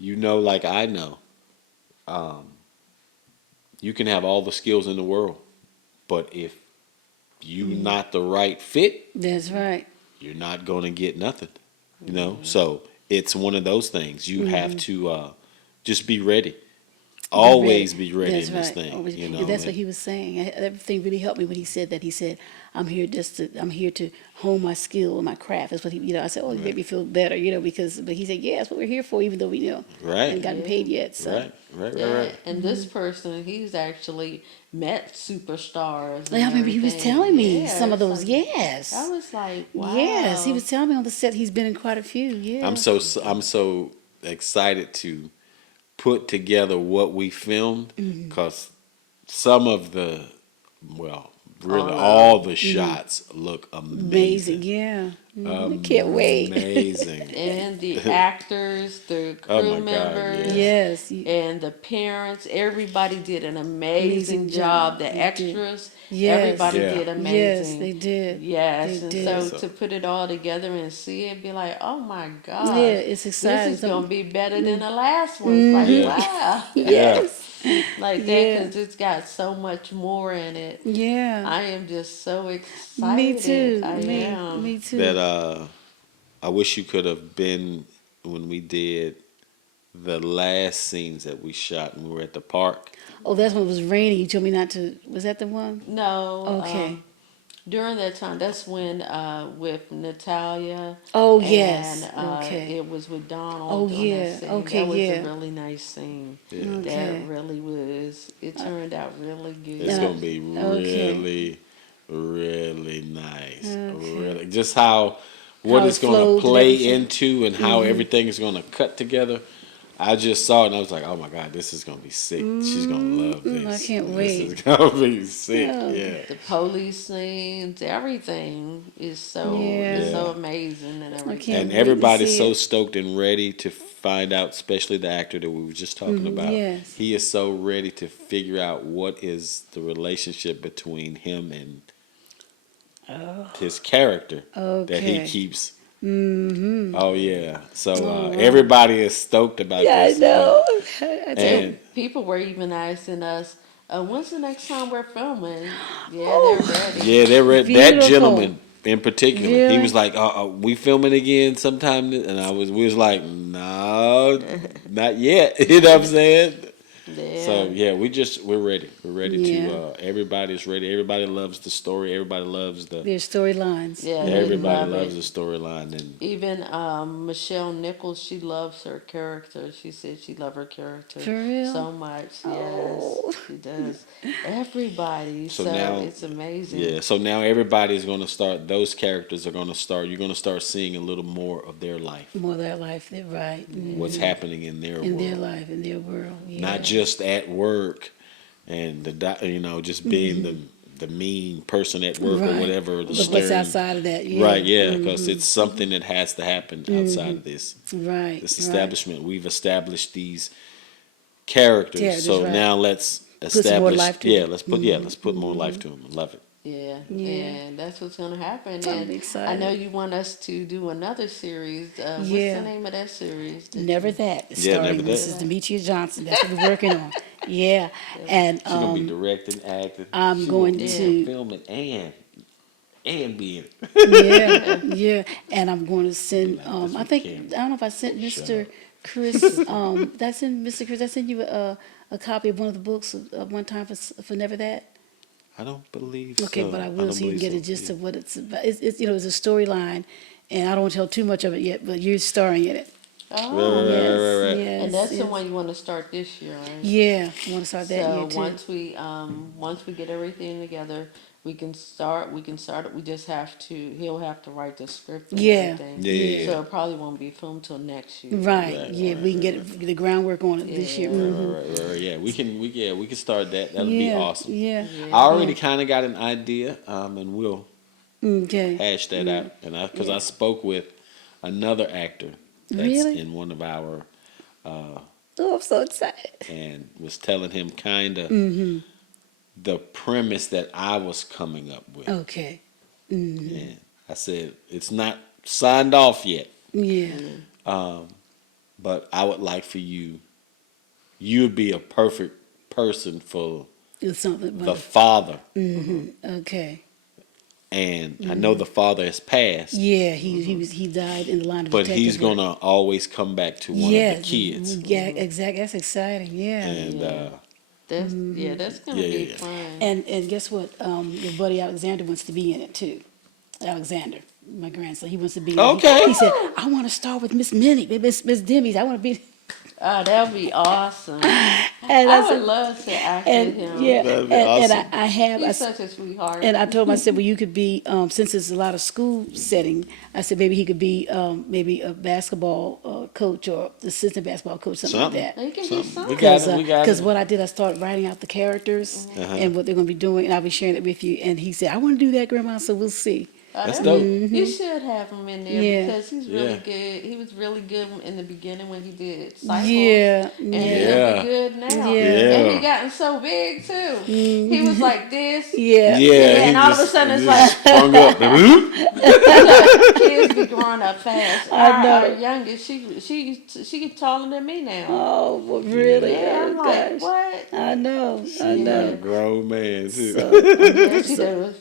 like I know, you can have all the skills in the world, but if you not the right fit, That's right. you're not gonna get nothing. So it's one of those things. You have to just be ready. Always be ready That's in this right. thing. Always. You know, That's what and- he was saying. Everything really helped me when he said that. He said, I'm here to hone my skill and my craft. That's what he, I said, oh, you make me feel better, but he said, yeah, that's what we're here for, even though we, Right. haven't gotten paid yet. So. Right. Yeah, and this person, he's actually met superstars. And I remember he was everything. telling me Yeah, some of it's those. like- Yes. I was like, wow. Yes, he was telling me on the set he's been in quite a few. Yeah. I'm so excited to put together what we filmed because some of really all the shots look amazing. amazing. Yeah. I can't wait. Amazing. And the actors, the Oh crew my God, members, Yes. and the parents, everybody did an amazing Amazing job. job. The They did. extras, Yes. everybody Yeah. did Yes, amazing. they did. Yes, They and did. so So- to put it all together and see it, be like, oh my Yeah, gosh, it's this exciting. is gonna be better than the last one. It's like, Yeah. wow, Yes. like that, Yeah. because it's got so much more in it. Yeah. I am just so excited. Me too. I Me. am. Me too. That I wish you could have been when we did the last scenes that we shot when we were at the park. Oh, that's when it was raining. You told me not to. Was that the one? No. Okay. During that time, that's when with Natalia. Oh, yes. And Okay. it was with Donald. Oh, on yeah. That scene. Okay, That was yeah. a really nice scene. Yeah. Okay. That really was. It turned out really good. It's Yeah. gonna be Okay. really, really nice. Okay. Really, just how what How it's it gonna flowed and play everything. into and how everything is gonna cut together. I just saw it and I was like, oh my God, this is gonna be sick. She's gonna love this. I can't This wait. is gonna be sick. Oh. Yeah. The police scenes, everything is so Yeah. is so Yeah. amazing and everything. can't And wait to everybody's see so it. stoked and ready to find out, especially the actor that we were just talking about. yes. He is so ready to figure out what is the relationship between him and his character that he Okay. keeps. Mm-hmm. Oh yeah, so everybody is stoked about Yeah, I this. know. And People were even asking us, when's the next time we're filming? Yeah, Oh. they're ready. yeah, they're ready. That Beautiful. gentleman in particular, he Really? was like, "We filming again sometime," and we was like, "No, not yet." You know what I'm saying? Yeah. So yeah, we're ready. We're ready Yeah. to. Everybody's ready. Everybody loves the story. Everybody loves the. Their storylines. Yeah, they Everybody love loves it. the storyline, and Even Michelle Nichols, she loves her character. She said she loved her character For real? so much. Oh. Yes, she does. Everybody. So So, now- it's amazing. yeah. So now everybody's going to start. Those characters are going to start. You're going to start seeing a little more of their life. More of their life. They're right. What's happening in their In world, their life, in their world. Yeah. not just at work, and just being the mean person at work or Right. whatever. The But what's stern- outside of that? Yeah. Right, yeah, because it's something that has to happen outside of this Right. this right. establishment. We've established these characters, Characters, so right. now let's some more establish. life to Yeah, it. let's put more life to them. I love it. Yeah, Yeah. and that's what's gonna happen. I'm And excited. I know you want us to do another series. What's Yeah. the name of that series? Never That. Yeah, Starring Never That. Mrs. Demetria Johnson. That's what we're working on. Yeah. And She's gonna be directing, acting. I'm She going gonna be to- filming and be in it. yeah, yeah. And I'm going to send Like I this think weekend. I don't know if I sent Shut Mr. Chris that's in Mr. Chris, I sent you a copy of one of the books one time for Never That. I don't believe Okay, so. but I don't will so you can believe get a so. gist of what it's about. It's it's a storyline, and I don't want to tell too much of it yet, but you're starring in it. Oh, Right, yes. right. Yes, And that's yes. the one you want to start this year, right? Yeah, I want to start that year So too. once we get everything together, we can start. it. We just have to. He'll have to write the script and Yeah. everything. Yeah. So it probably won't be filmed till next year. Right, yeah, we can get the groundwork on it this year. Yeah. Mhm. Right. Yeah, we can start that. That'll be Yeah, awesome. Yeah. I already kind of got an idea, and we'll Okay. hash that out. And because I spoke with another actor that's Really? in one of our, Oh, I'm so excited. and was telling him kind of Mm-hmm. the premise that I was coming up with. Okay. Mm-hmm. And I said it's not signed off yet, Yeah. but I would like for you. You'd be a perfect person for It's something. the father. Okay. And I know the father has passed, Yeah, he died in the line of but detective he's work. gonna always come back to one Yes, of the kids. Yeah, exactly. That's exciting. Yeah. And That's that's gonna Yeah, be yeah. fun. And guess what? Your buddy Alexander wants to be in it too. Alexander, my grandson, he wants to be in it. Okay. He said, I want to star with Miss Minnie, Miss Demi's. I want to be. Oh, that would be awesome. And I I would said, love to act with him. and yeah, That'd be and awesome. I have. I He's s- such a sweetheart. And I told him, I said, well, you could be, since it's a lot of school setting, I said, maybe he could be maybe a basketball coach or assistant basketball coach, something Something. like that. He can be something. something. We got it. We got Because it. what I did, I started writing out the characters Uh-huh. and what they're going to be doing, and I'll be sharing it with you. And he said, I want to do that, Grandma, so we'll see. That's dope. You should have him in there Yeah. because he's really Yeah. good. He was really good in the beginning when he did cycles. Yeah, And Yeah. he'll be good now. Yeah. And he Yeah. gotten so big too. He was like this. yeah. Yeah, And all of a sudden it's like sprung up. kids be growing up fast. I know. Our youngest, she taller than me now. Oh, well, really? Yeah, Oh, I'm like, gosh. what? I know. I Like know. a grown man too. Yeah, she does.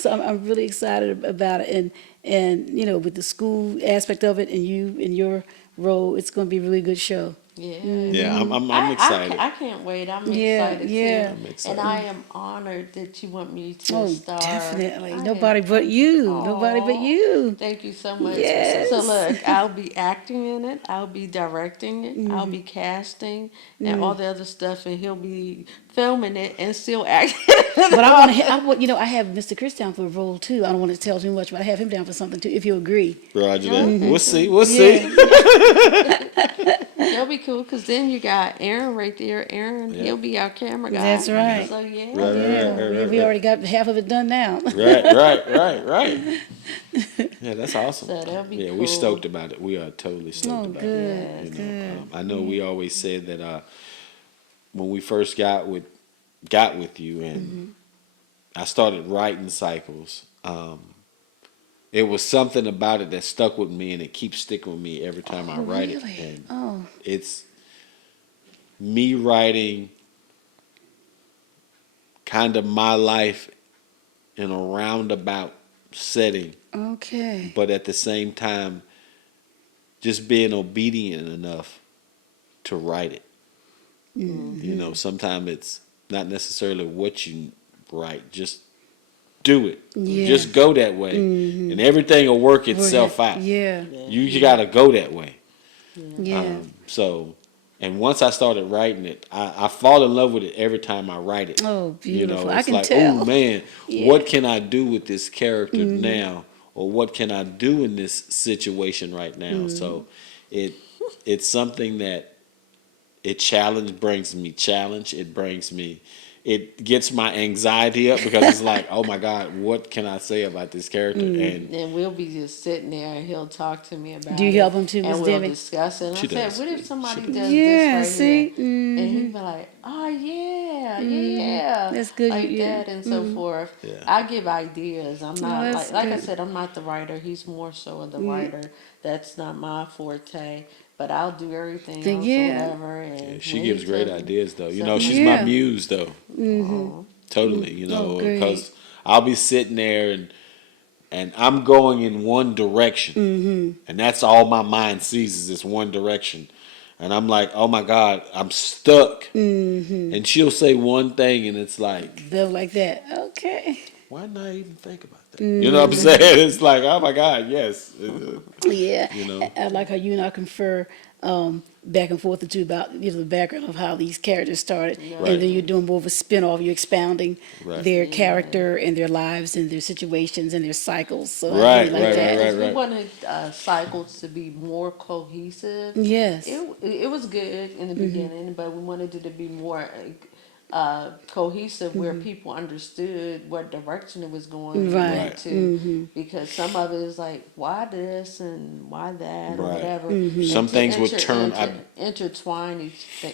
So I'm really excited about it, and with the school aspect of it, and you and your role, it's going to be a really good show. Yeah. Yeah, I'm excited. I can't wait. I'm Yeah, excited yeah. too. I'm excited. And I am honored that you want me to Oh, star. definitely. I am- Nobody but you. Nobody but Aw, you. Thank you so much. Yes. So look, I'll be acting in it. I'll be directing it. I'll be casting and all the other stuff, and he'll be filming it and still acting. But I have Mr. Chris down for a role too. I don't want to tell too much, but I have him down for something too, if you agree. Roger that. We'll see. We'll see. That'll be cool because then you got Aaron right there. Aaron, he'll be our camera guy. That's right. So yeah. Yeah, we already got half of it done now. Right. Yeah, that's awesome. So that'll be Yeah, cool. we're stoked about it. We are totally stoked Oh, about good, it. good. I know we always said that when we first got with you and I started writing cycles, it was something about it that stuck with me and it keeps sticking with me every time I write it. Really? And Oh, it's me writing kind of my life in a roundabout setting, okay. but at the same time, just being obedient enough to write it. Sometimes it's not necessarily what you write, just do it. Yeah. Just go that way, and everything will work itself out. Yeah, You got to go that way. yeah. And once I started writing it, I fall in love with it every time I write it. Oh, beautiful. I It's can like, tell. oh man, Yeah. what can I do with this character now? Or what can I do in this situation right now? So it's something that brings me challenge. It gets my anxiety up because it's like, oh my God, what can I say about this character? And And we'll be just sitting there, and he'll talk to me about it. Do you help him too, And Miss we'll Debbie? discuss it. And She I said, does. what if somebody She does does. Yeah, this right see? here? And he'd be like, oh, yeah. That's good, Like yeah. that and so forth. Yeah. I give ideas. I'm not, that's like I good. said, I'm not the writer. He's more so of the writer. That's not my forte. But I'll do everything else Yeah. or whatever. And she when gives he great tells me- ideas though. So- She's Yeah. my muse though. Totally, Oh, great. because I'll be sitting there and I'm going in one direction, and that's all my mind sees is this one direction, and I'm like, oh my God, I'm stuck. And she'll say one thing, and it's like, They're like that. Okay. why not even think about that? You know what I'm saying? It's like, oh my God, yes. Yeah. You know? I like how you and I confer back and forth too about the background of how these characters started, Right. and then you're doing more of a spin-off. You're expounding Right. their character and their lives and their situations and their cycles. So I Right, really like right, that. right. We wanted cycles to be more cohesive. Yes. It was good in the beginning, but we wanted it to be more cohesive where people understood what direction it was going Right. into. Because some of it is like, why this and why that or Right. whatever. Some And to things would turn. intertwine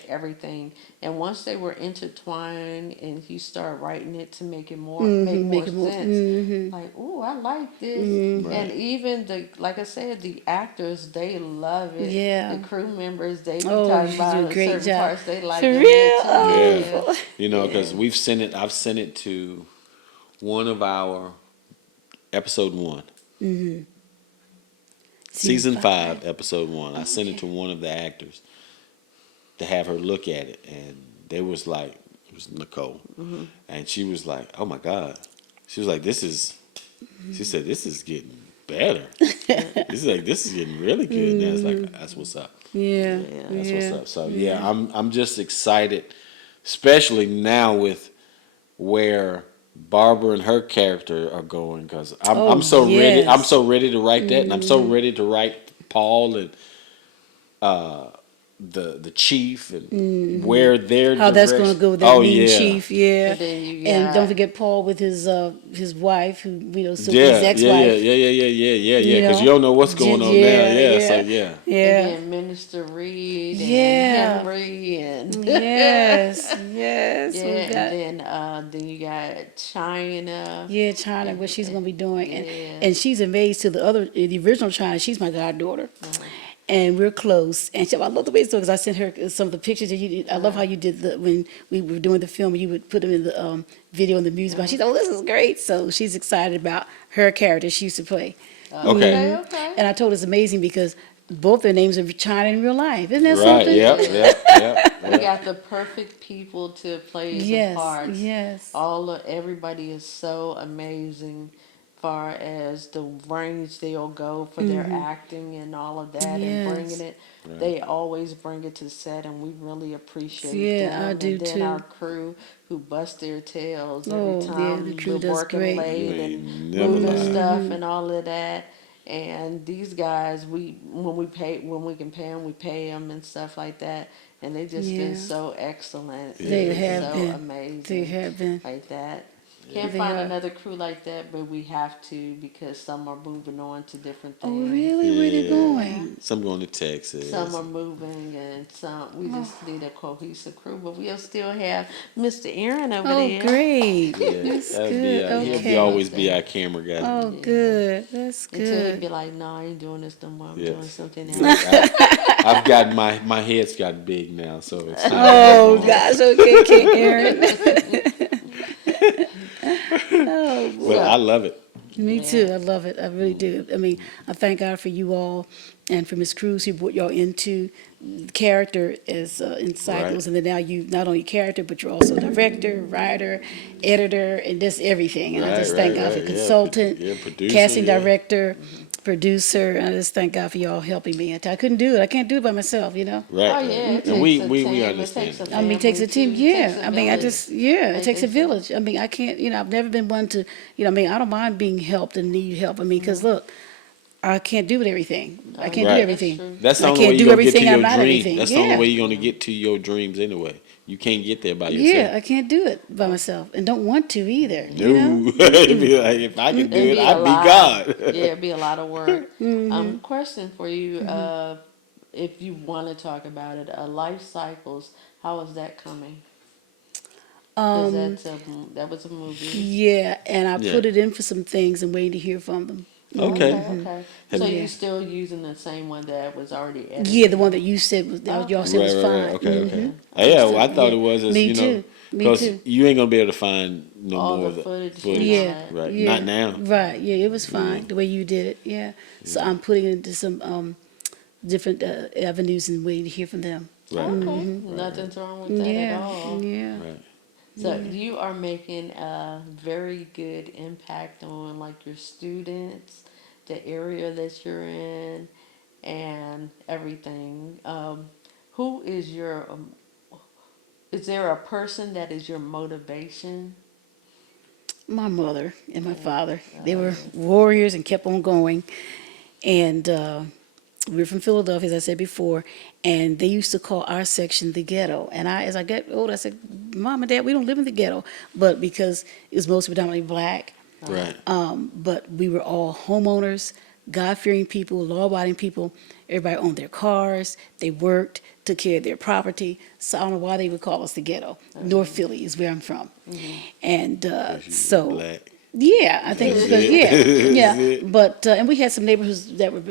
everything. And once they were intertwined and you start writing it to make it more make it more- sense. Like, oh, I like this. And even like I said, the actors, they love it. Yeah. The crew members, they be Oh, talking you about do a it, great certain job. parts they like. For in real? it, too. Oh. Yeah. Because I've sent it to one of our episode 1. Season 5, episode 1. I sent it to one of the actors to have her look at it, and they was like, it was Nicole, and she was like, oh my God. She was like, she said, this is getting better. This is getting really good. And I was like, that's what's up. Yeah. That's what's up. So yeah, I'm just excited, especially now with where Barbara and her character are going, because I'm so ready. yes. I'm so ready to write that, and I'm so ready to write Paul and the chief and where their How that's going to direction- go with that Oh mean yeah, chief, yeah. And then you And don't got- forget Paul with his wife, who his yeah, ex-wife. yeah. Because you don't know what's going on now. Yeah, so yeah. yeah. And then Minister Reed Yeah. and Henry and Yes, yes. yeah, We got, and then you got China. yeah, China, what she's gonna be doing, Yeah. and she's amazed to the original China. She's my goddaughter, and we're close. And I love the way it's because I sent her some of the pictures that you did. I love how you did when we were doing the film. You would put them in the video and the music. But she thought, oh, this is great. So she's excited about her character she used to play. Okay. Okay. And I told her it's amazing because both their names are China in real life. Isn't that Right. something? Yep. We got the perfect people to play the Yes, parts. yes. Everybody is so amazing, far as the range they'll go for their acting and all of that, and Yes. bringing it. They always bring it to set, and we really appreciate Yeah, them. I do and then too. our crew who bust their tails Oh, every yeah, time the crew we're does working great. late You and ain't never moving lied. stuff and all of that. And these guys, when we can pay them, we pay them and stuff like that. And they just Yeah. been so excellent. They It's have so been. amazing. They have been. Like that. Can't They find are. another crew like that, but we have to because some are moving on to different Oh, things. really? Where they Yeah. going? Some going to Texas. Some are moving, and we just Oh. need a cohesive crew. But we'll still have Mr. Aaron over Oh, there. great. Yeah, That's that'd good. be he'll be Okay. always be our camera guy. Oh, good. That's Until he'd good. be like, "No, I ain't doing this no more. I'm Yes. doing something else." Look, I've got my head's got big now, so it's time. Oh, to move on. gosh. Okay, Aaron. Oh, boy. But I love it. Me too. I love it. I really do. I mean, I thank God for you all and for Miss Cruz who brought y'all into character as in cycles, Right. and then now you not only character, but you're also director, writer, editor, and just everything. And I just thank God for Yeah, consultant, producer, casting yeah. director, producer. And I just thank God for y'all helping me. I couldn't do it. I can't do it by myself. Right. Oh right. yeah, it And we takes a we team. we It understand. takes a I mean, it takes a team. family, too. It Yeah. takes a I mean, village. it takes a village. I mean, I can't, I've never been one to, I mean, I don't mind being helped and need help. I mean, because look, I can't do everything. I can't Right. do everything. That's true. That's the I only can't way do you're gonna get to everything. I'm your not dream. everything. That's the Yeah. only way you're gonna get to your dreams anyway. You can't get there by yourself. Yeah, I can't do it by myself, and don't want to either. You know? No. It'd be like, if I could do It'd it, be a I'd be lot. God. Yeah, it'd be a lot of work. Mm-hmm. Question for you: if you want to talk about it, life cycles. How is that coming? Because that was a movie. Yeah, and I Yeah. put it in for some things and waiting to hear from them. Okay. Okay. Have So you- you're still using the same one that was already edited? Yeah, the one that you said was y'all said was fine. Okay, Mhm. okay. Yeah, well, I thought Yeah. it was, as, Me you know, too. Me because too. you ain't gonna be able to find no All more the of footage. Yeah, Right. yeah. Not now. Right, yeah, it was fine the way you did it. Yeah, so I'm putting it into some different avenues and waiting to hear from them. Right. Okay. Nothing's wrong with that at Yeah, all. yeah. Right. So you are making a very good impact on like your students, the area that you're in, and everything. Who is your? Is there a person that is your motivation? My mother and my father, they were warriors and kept on going. And we're from Philadelphia, as I said before, and they used to call our section the ghetto. And as I got older, I said, Mom and Dad, we don't live in the ghetto. But because it was mostly predominantly black, Right. but we were all homeowners, God-fearing people, law-abiding people. Everybody owned their cars. They worked, took care of their property. So I don't know why they would call us the ghetto. North Philly is where I'm from. And so, Black. yeah, I think That's because, it. yeah. That's it. But, and we had some neighborhoods that were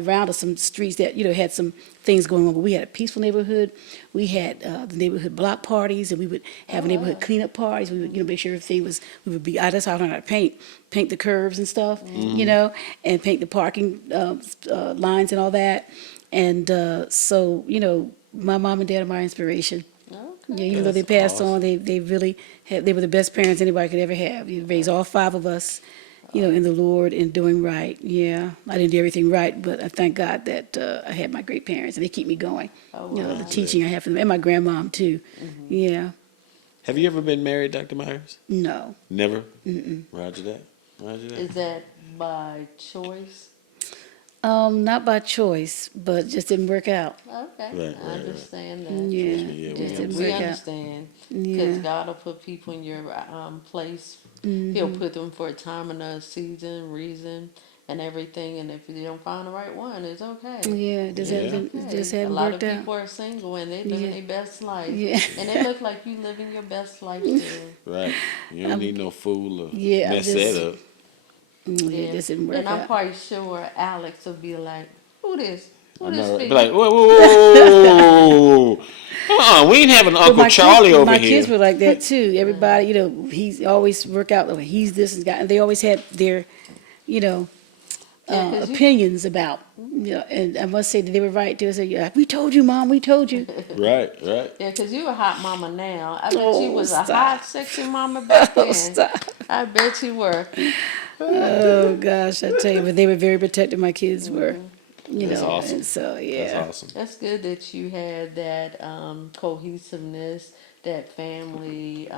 around us, some streets that, had some things going on. But we had a peaceful neighborhood. We had the neighborhood block parties, and we would have neighborhood cleanup parties. We would, make sure everything was, that's how I learned how to paint the curves and stuff, and paint the parking lines and all that. And so, my mom and dad are my inspiration. Yeah, even though they That's passed on, they really they were the best parents anybody could ever have. You raised all five of us, in the Lord and doing right. Yeah, I didn't do everything right, but I thank God that I had my great parents and they keep me going. The teaching I have from them, and my grandmom too. Yeah, Have you ever been married, Dr. Myers? no, Never? Roger that. Roger that. Is that by choice? Not by choice, but just didn't work out. Okay, Right, I right. understand that. Yeah, Yeah, just we didn't We work out. understand because Yeah. God will put people in your place. He'll Mm-hmm. put them for a time and a season, reason, and everything. And if you don't find the right one, it's okay. Yeah, Yeah. just A hadn't lot of worked out. people are single and they living Yeah, their best life, yeah, and they look like you living your best life too. Right. You don't need no fool to yeah. mess that up. Yeah, Yeah, it just didn't and work I'm out. quite sure Alex will be like, "Who this? I Who this know. Right? Be be?" like, whoa, whoa, whoa, whoa, whoa. We ain't having But Uncle Charlie over my kids here. were like that too. Everybody, he's always work out. Like, he's this and guy, and they always had their, you know, Yeah, cause you, opinions about. And I must say that they were right too. I said, "Yeah, we told you, Mom. We told you." Right, right. yeah, cause you a hot mama now. I bet you Oh, was a hot, stop! sexy mama back Oh, then. stop! I bet you were. Oh gosh, I tell you, but they were very protective. My kids were, That's and awesome. so That's yeah, awesome. That's good that you had that cohesiveness, that family,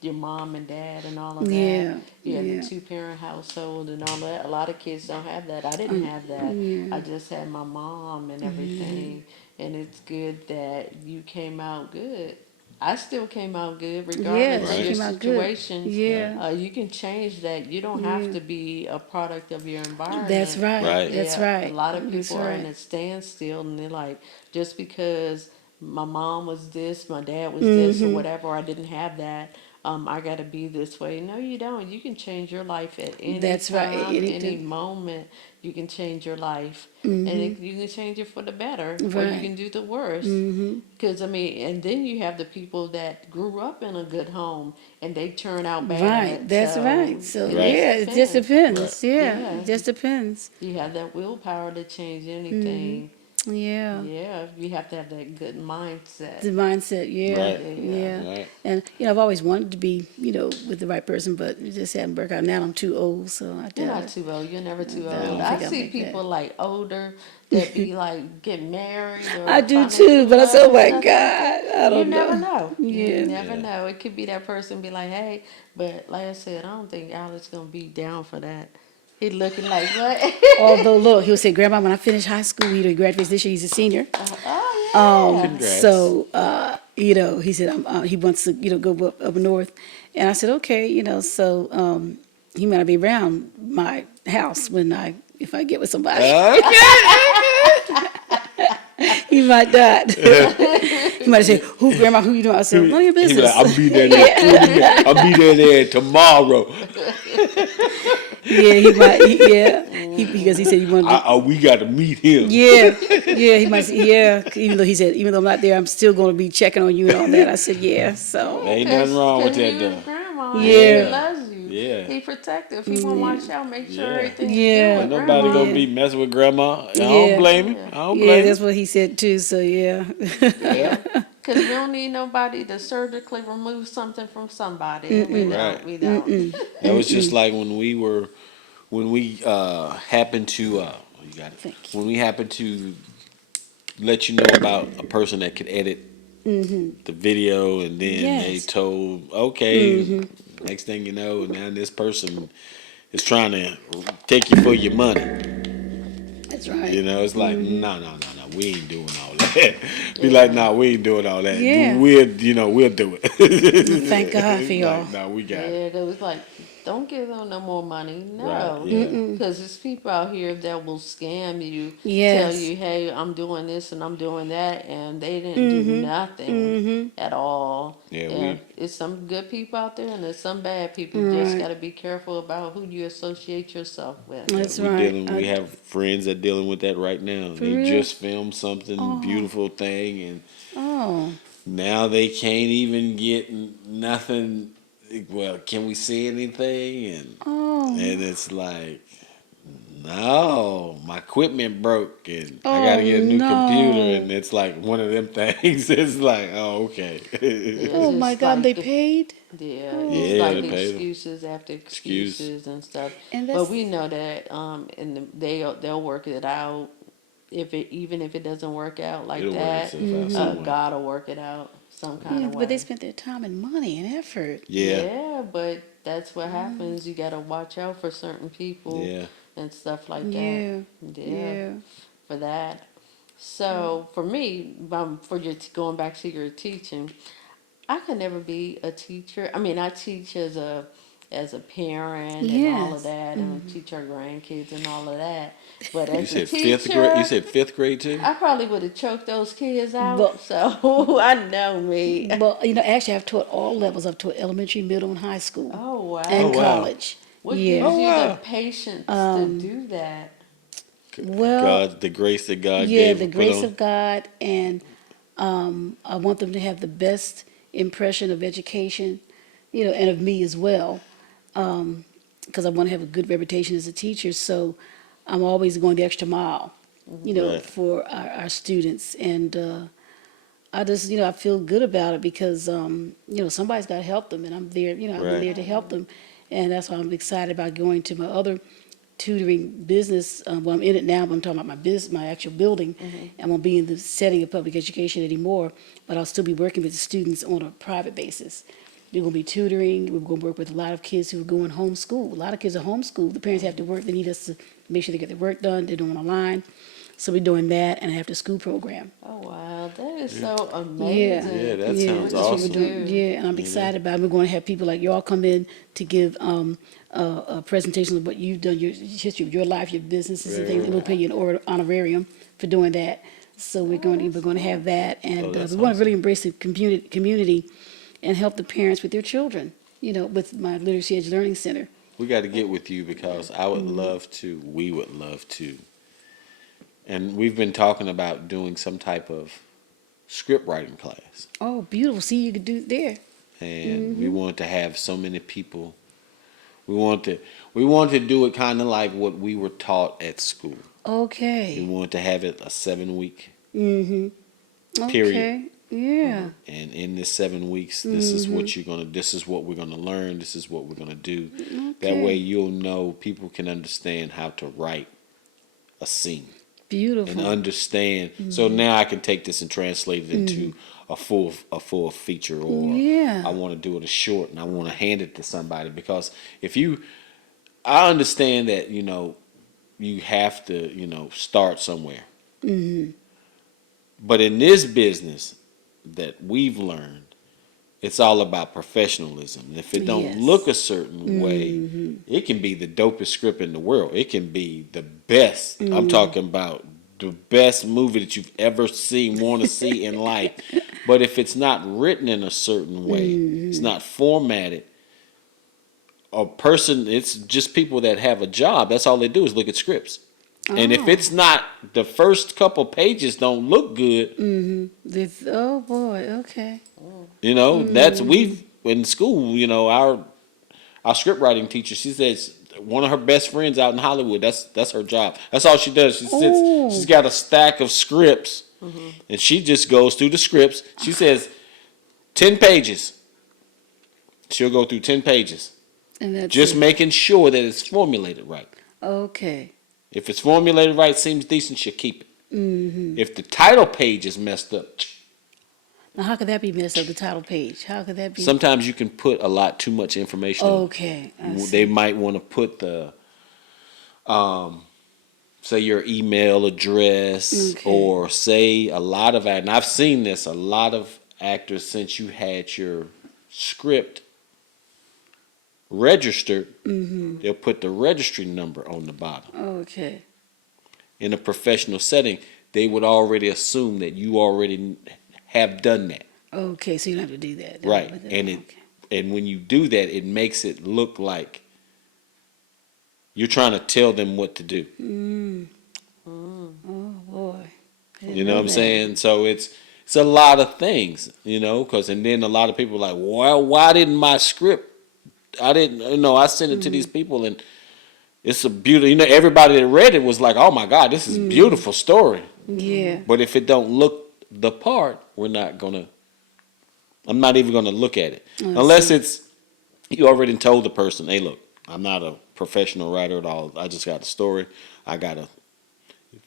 your mom and dad, and all of that. yeah, You had the yeah, two-parent household and all that. A lot of kids don't have that. I didn't have that. yeah. I just had my mom and everything. And it's good that you came out good. I still came out good, Yeah, regardless of she Right, your came out good. situation. right, Yeah, You can change that. You don't have yeah. to be a product of your That's environment. right. right. That's Yeah, a right. lot of That's people are in right. a standstill and they're like, just because my mom was this, my dad was this, or Mm-hmm. whatever, I didn't have that. I got to be this way. No, you don't. You can change your life at any That's right. time, any Anything. moment. You can change your life, and Mm-hmm. you can change it for the better, or you Right. can do the worst. Mm-hmm. Because I mean, and then you have the people that grew up in a good home and they turn out Right. bad. That's So right. So it Right, just yeah, it just depends. right. depends. Yeah, Yeah, it just depends. you have that willpower to change Mm-hmm. anything. Yeah. Yeah, you have to have that good mindset. The mindset. Yeah. Right, Yeah. Yeah. right. And I've always wanted to be, with the right person, but it just hadn't worked out. Now I'm too old, so I You're doubt not it. too old. You're never too I old. don't I think I'll see make that. people like older that be like get married I or do find too, true but I love said, oh and my stuff like that. God, I You don't never know. know. You Yeah. never Yeah. know. It could be that person be like, hey, but like I said, I don't think Alex gonna be down for that. He looking like what? Although, look, he'll say, Grandma, when I finish high school, he graduates this year, he's a senior. Oh yeah. Congrats. So, he said he wants to, go up north. And I said, okay, so he might not be around my house if I get with somebody. Okay, He might not. He might say, who, Grandma, who you doing? I said, none of your He be like, business. I'll be there in 20 minutes. I'll be there tomorrow. Yeah, he might, because he said he wanted to. We got to meet him. Yeah, yeah, he might say, yeah. Even though I'm not there, I'm still going to be checking on you and all that. I said, yeah, so. Ain't nothing wrong with that, you though. his grandma. And Yeah. he loves you. Yeah. He protective. He want to watch out, make sure Yeah. everything's Yeah. good Ain't with nobody grandma. gonna be messing with grandma. I don't Yeah. blame him. Yeah. I don't Yeah, blame that's him. what he said too, so yeah. Yeah. Because we don't need nobody to surgically remove something from somebody. And we Right. don't. We don't. That was just like when we happened to you got it. Thank you. When we happened to let you know about a person that could edit the video, and then they Yes. told, okay, next thing you know, now this person is trying to take you for your money. That's right. It's like, no, we ain't doing all that. Be like, no, we ain't doing all that. Yeah. We'll do it. Thank God for y'all. Like, no, we got Yeah, it. they was like, don't give them no more money. Right, No. yeah. Because there's people out here that will scam you, tell Yes. you, hey, I'm doing this and I'm doing that, and they didn't do nothing at all. Yeah, Yeah, it's some good people out there and there's some bad people. You just Right. got to be careful about who you associate yourself with. That's we right. we have friends that dealing with that right now. They real? just filmed something beautiful thing, and Oh. now they can't even get nothing. Well, can we see anything? And it's like, no, my equipment broke, and I got to get a new computer, and it's like one of them things. It's like, oh, okay. It's Oh my just God, they like paid? Yeah, Yeah, it's like they paid 'em. excuses after Excuse. excuses and stuff. And But that's we know that they'll work it out. Even if it doesn't work out like It'll work that, itself out some way. God will work it out some kind yeah, of but they way. spent their time and money and effort. Yeah, Yeah, but that's what happens. You got to watch out for certain people. yeah. and stuff like Yeah. that. Yeah. For that. So for me, for your going back to your teaching, I could never be a teacher. I mean, I teach as a parent and all of Yes. that, and teach our grandkids and all of that. But You as a said fifth grade. You teacher, said fifth grade too. I probably would have choked those kids out. But So I know me. but actually, I've taught all levels up to elementary, middle, and high school, Oh Oh and wow. wow. college. What Yeah. gives Oh you the wow. patience to Um, do that? well, God, the grace that God yeah, gave the put grace on. of God, and I want them to have the best impression of education, and of me as well, because I want to have a good reputation as a teacher. So I'm always going the extra mile, Right. for our students. And I just, I feel good about it because, somebody's got to help them, and I'm there, I'm Right. there to help them. And that's why I'm excited about going to my other tutoring business. Well, I'm in it now, but I'm talking about my business, my actual building. I won't be in the setting of public education anymore, but I'll still be working with the students on a private basis. We're going to be tutoring. We're going to work with a lot of kids who are going homeschool. A lot of kids are homeschooled. The parents have to work. They need us to make sure they get their work done. They're doing online. So we're doing that and an after school program. Oh wow, that is so Yeah, Yeah, amazing. that yeah, sounds that's what we're awesome. doing. Do. Yeah, and I'm excited about it. We're going to have people like y'all come in to give a presentation of what you've done, your history of your life, your businesses and things. And we'll pay you an honorarium for doing that. So we're going to have that, and that's we want to really awesome. embrace the community and help the parents with their children. With my Literacy Edge Learning Center. We got to get with you because I would love to. We would love to. And we've been talking about doing some type of script writing class. Oh, beautiful! See, you could do it there. And we want to have so many people. We want to do it kind of like what we were taught at school. We Okay. want to have it a 7-week Mm-hmm. period. Okay. Yeah. And in this 7 weeks, this is what you're gonna. This is what we're gonna learn. This is what we're gonna do. That way, you'll know. People can understand how to write a scene and Beautiful. understand. So now I can take this and translate it into a full feature, or Yeah. I want to do it a short, and I want to hand it to somebody because I understand that you have to start somewhere. But in this business that we've learned, it's all about professionalism. And if it don't Yes. look a certain way, it can be the dopest script in the world. It can be the best. I'm talking about the best movie that you've ever seen, want to see in life. But if it's not written in a certain way, it's not formatted, it's just people that have a job. That's all they do is look at scripts. And if it's not, the first couple pages don't look good, Oh boy. Okay. that's we've in school, our script writing teacher, she says one of her best friends out in Hollywood, that's her job. That's all she does. She sits, she's got a stack of scripts and she just goes through the scripts. She says 10 pages. She'll go through 10 pages. And that's Just it. making sure that it's formulated right. Okay. If it's formulated right, seems decent, she'll keep it. If the title page is messed up, Now, how could that be messed up? The title page. How could that be? sometimes you can put a lot too much information. Okay. I see. They might want to put the, say your email address, Okay. or say a lot of, and I've seen this, a lot of actors, since you had your script registered, they'll put the registry number on the bottom. Okay. In a professional setting, they would already assume that you already have done that. Okay. So you don't have to do that. Right. Okay. And when you do that, it makes it look like you're trying to tell them what to do. Oh boy. I didn't You know what I'm that. saying? So it's a lot of things, because and then a lot of people are like, well, why didn't my script? I didn't, I sent it to these people and it's a beautiful, everybody that read it was like, oh my God, this is a beautiful story. Yeah. But if it don't look the part, I'm not even gonna look at it. Unless it's, you already told the person, hey look, I'm not a professional writer at all. I just got a story. If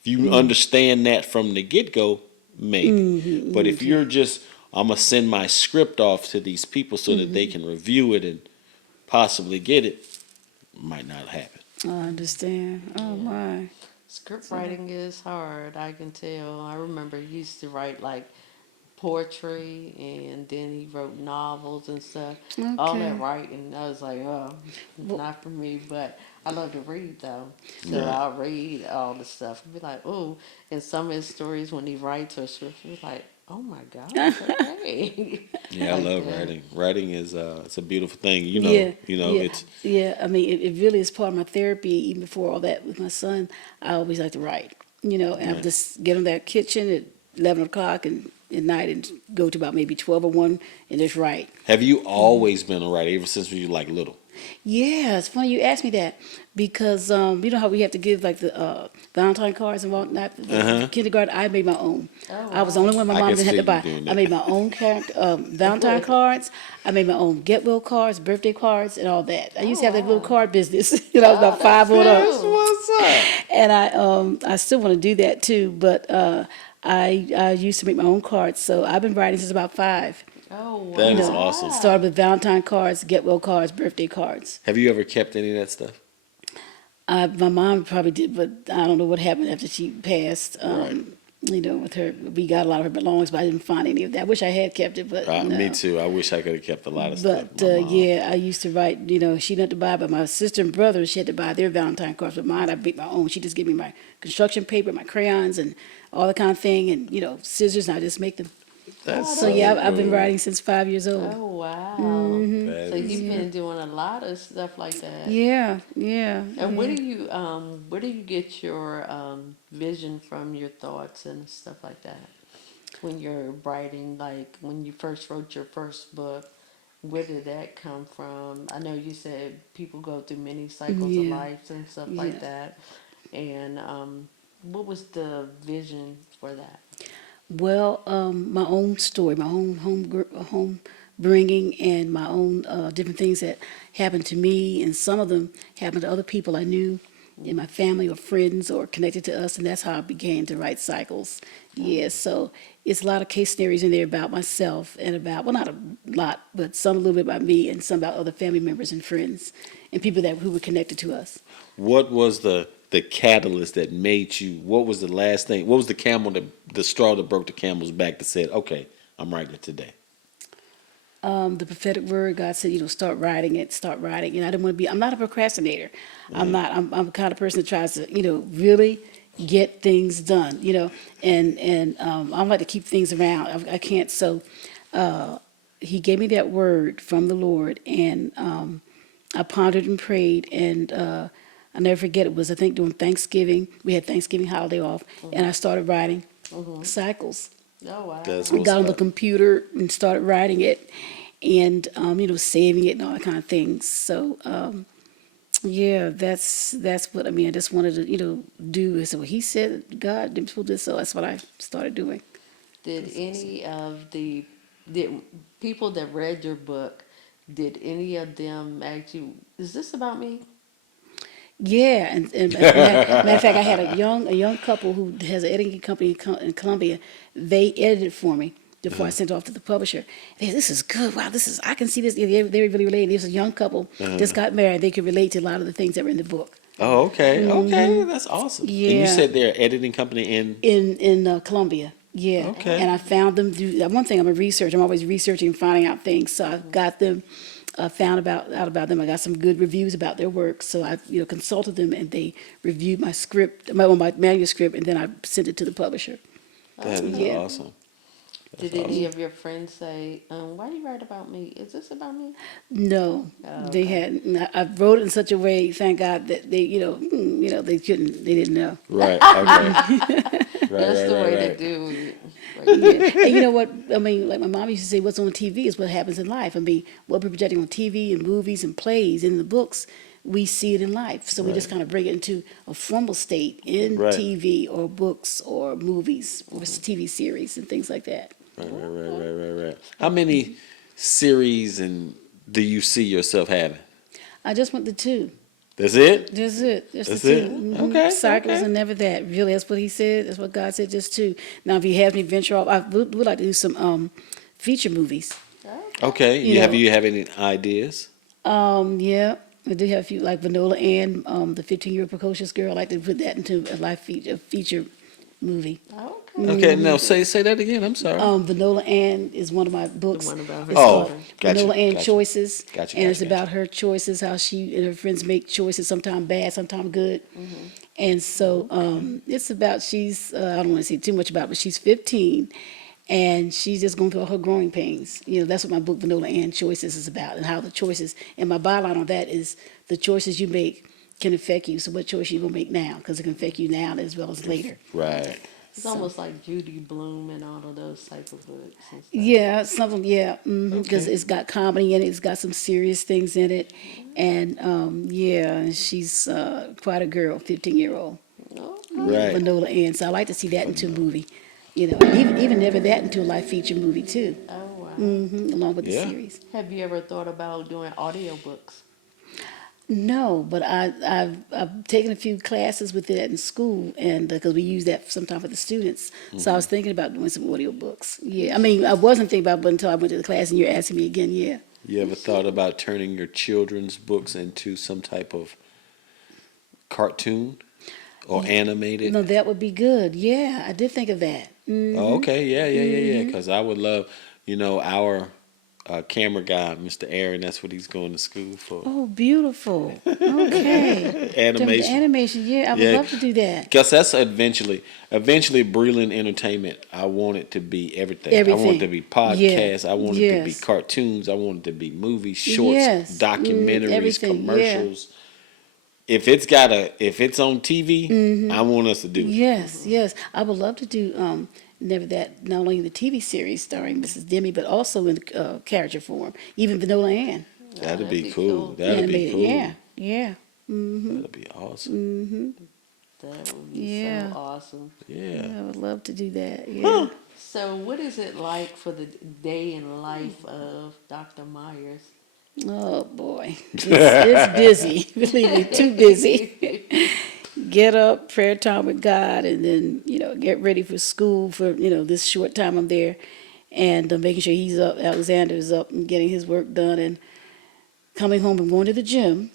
you understand that from the get-go, maybe. But if you're just, I'm gonna send my script off to these people so that they can review it and possibly get it, might not happen. I understand. Oh my. Script writing is hard, I can tell. I remember he used to write like poetry and then he wrote novels and stuff. All that Okay. writing, I was like, oh, Well, not for me. But I love to read though. So Right. I'll read all the stuff and be like, oh, and some of his stories when he writes or scripts, you're like, oh my gosh, okay. Yeah, I Like love that. writing. Writing is it's a beautiful thing. yeah, yeah, It's yeah. I mean, it really is part of my therapy. Even before all that with my son, I always like to write. And I right. just get in that kitchen at 11 o'clock and at night and go to about maybe 12 or 1 and just write. Have you always been a writer ever since you like little? Yeah, it's funny you asked me that because you know how we have to give like the Valentine cards and whatnot. The Uh-huh. kindergarten, I made my own. Oh I was the wow. only one my I mom can didn't have see to you buy. doing I that. made my own Valentine cards. I made my own get well cards, birthday cards, and all that. I used Oh to have that little wow. card business. I was Oh, about that's 5 on up, That's cool. what's up. and I still want to do that too. But I used to make my own cards, so I've been writing since about 5. Oh That You is know, awesome. started wow. with Valentine cards, get well cards, birthday cards. Have you ever kept any of that stuff? My mom probably did, but I don't know what happened after she passed. Right. With her, we got a lot of her belongings, but I didn't find any of that. I wish I had kept it, but Me no. too. I wish I could have kept a lot of stuff. But My mom. yeah, I used to write. She didn't have to buy, but my sister and brother, she had to buy their Valentine cards. But mine, I made my own. She just gave me my construction paper, my crayons, and all that kind of thing, and scissors, and I just make them. That's Oh, So that's yeah, so I've been cool. writing since 5 years old. Oh wow. Mm-hmm. That So is you've been doing a lot of stuff like that. Yeah, yeah. And where do you get your vision from, your thoughts and stuff like that? When you're writing, like when you first wrote your first book, where did that come from? I know you said people go through many cycles of Yeah, life and stuff like yeah. that. And what was the vision for that? Well, my own story, my own home bringing, and my own different things that happened to me, and some of them happened to other people I knew in my family or friends or connected to us, and that's how I began to write cycles. Yeah, so it's a lot of case scenarios in there about myself and about, well, not a lot, but some a little bit about me and some about other family members and friends and people who were connected to us. What was the catalyst that made you? What was the last thing? What was the straw that broke the camel's back that said, "Okay, I'm writing it today." The prophetic word, God said, start writing it, start writing. And I didn't want to be, I'm not a procrastinator. I'm the kind of person that tries to, really get things done, and I like to keep things around. I can't, so he gave me that word from the Lord, and I pondered and prayed, and I never forget, it was, I think, during Thanksgiving. We had Thanksgiving holiday off, and I started writing cycles. Oh That's wow. what's Got on the up. computer and started writing it and saving it and all that kind of things. So yeah, that's what I mean. I just wanted to do. So he said, God did this, so that's what I started doing. Did any of the did people that read your book, did any of them ask you, is this about me? Yeah, and matter of fact, I had a young couple who has an editing company in Columbia. They edited it for me before I sent it off to the publisher. They said, "This is good. Wow, this is, I can see this." They really related. This was a young couple just got married. They could relate to a lot of the things that were in the book. Oh, okay, okay, that's awesome. And you Yeah. said they're editing company in. In Columbia. Yeah, Okay. and I found them through one thing. I'm a researcher. I'm always researching and finding out things. So I got them, found out about them. I got some good reviews about their work. So I consulted them, and they reviewed my script, my manuscript, and then I sent it to the publisher. That is Yeah. awesome. Did any of your friends say, why do you write about me? Is this about me? No, Oh, they okay. hadn't. I wrote it in such a way, thank God, that they, they couldn't, they didn't know. Right. Okay. Right. That's Right. the way Right. to do it. Yeah. And you know what? I mean, like my mom used to say, what's on TV is what happens in life. I mean, what we're projecting on TV and movies and plays and in the books, we see it in life. So we just kind of bring it into a formal state in Right. TV or books or movies or TV series and things like that. Right. How many series and do you see yourself having? I just went to 2. That's it. That's it. Just That's the 2. it? Mhm. Okay, Cycles okay. and never that. Really, that's what he said. That's what God said. Just 2. Now, if he has me venture off, I would like to do some feature movies. Okay. You know. You have any ideas? Yeah. I do have a few, like Vanilla Ann, the 15-year precocious girl. I like to put that into a feature movie. Okay. Okay, now say that again. I'm sorry. Vanilla Ann is one of my books. one about her It's Oh, called daughter. gotcha, Vanilla Ann gotcha. Choices. Gotcha, And it's gotcha, about her choices, how she and her friends make choices, sometimes bad, sometimes good. And so it's about, I don't want to say too much about it, but she's 15 and she's just going through all her growing pains. You know, that's what my book, Vanilla Ann Choices, is about, and how the choices, and my byline on that is the choices you make can affect you. So what choice you going to make now? Because it can affect you now as well as later. Right. It's almost like Judy Blume and all of those type of books and stuff. Yeah, something. Yeah, because Okay. it's got comedy in it. It's got some serious things in it, and yeah, she's quite a girl, 15-year-old, Oh, Right. Vanilla Ann. So I like to see that into a movie, you know, and even never that into a live feature movie too, oh wow. along with the Yeah. series. Have you ever thought about doing audiobooks? No, but I've taken a few classes with it in school, and because we use that sometimes for the students. So I was thinking about doing some audio books. Yeah, I mean I wasn't thinking about it until I went to the class, and you're asking me again. Yeah. You ever thought about turning your children's books into some type of cartoon or animated? No, that would be good. Yeah, I did think of that. Oh, okay. Yeah. Because I would love, our camera guy, Mr. Aaron. That's what he's going to school for. Oh, beautiful. Okay. The Animation. animation, yeah, I would Yeah. love to do that. Because that's eventually Brilliant Entertainment. I want it to be everything. I want Everything. it to be podcasts. Yeah. I want it to be Yes. cartoons. I want it to be movies, shorts, Yes. documentaries, Everything, yeah. commercials. If it's on TV, I want us to do it. Yes, yes. I would love to do never that not only the TV series starring Mrs. Demi, but also in character form, even Vanilla Ann. That'd be be cool. cool. That'd be Animated, cool. yeah, yeah. That'd be awesome. That would be Yeah. so awesome. Yeah. I would love to do that. Yeah. So, what is it like for the day in life of Dr. Myers? Oh boy, it's busy. Believe me, too busy. Get up, prayer time with God, and then get ready for school for this short time I'm there, and making sure he's up. Alexander is up and getting his work done, and coming home and going to the gym.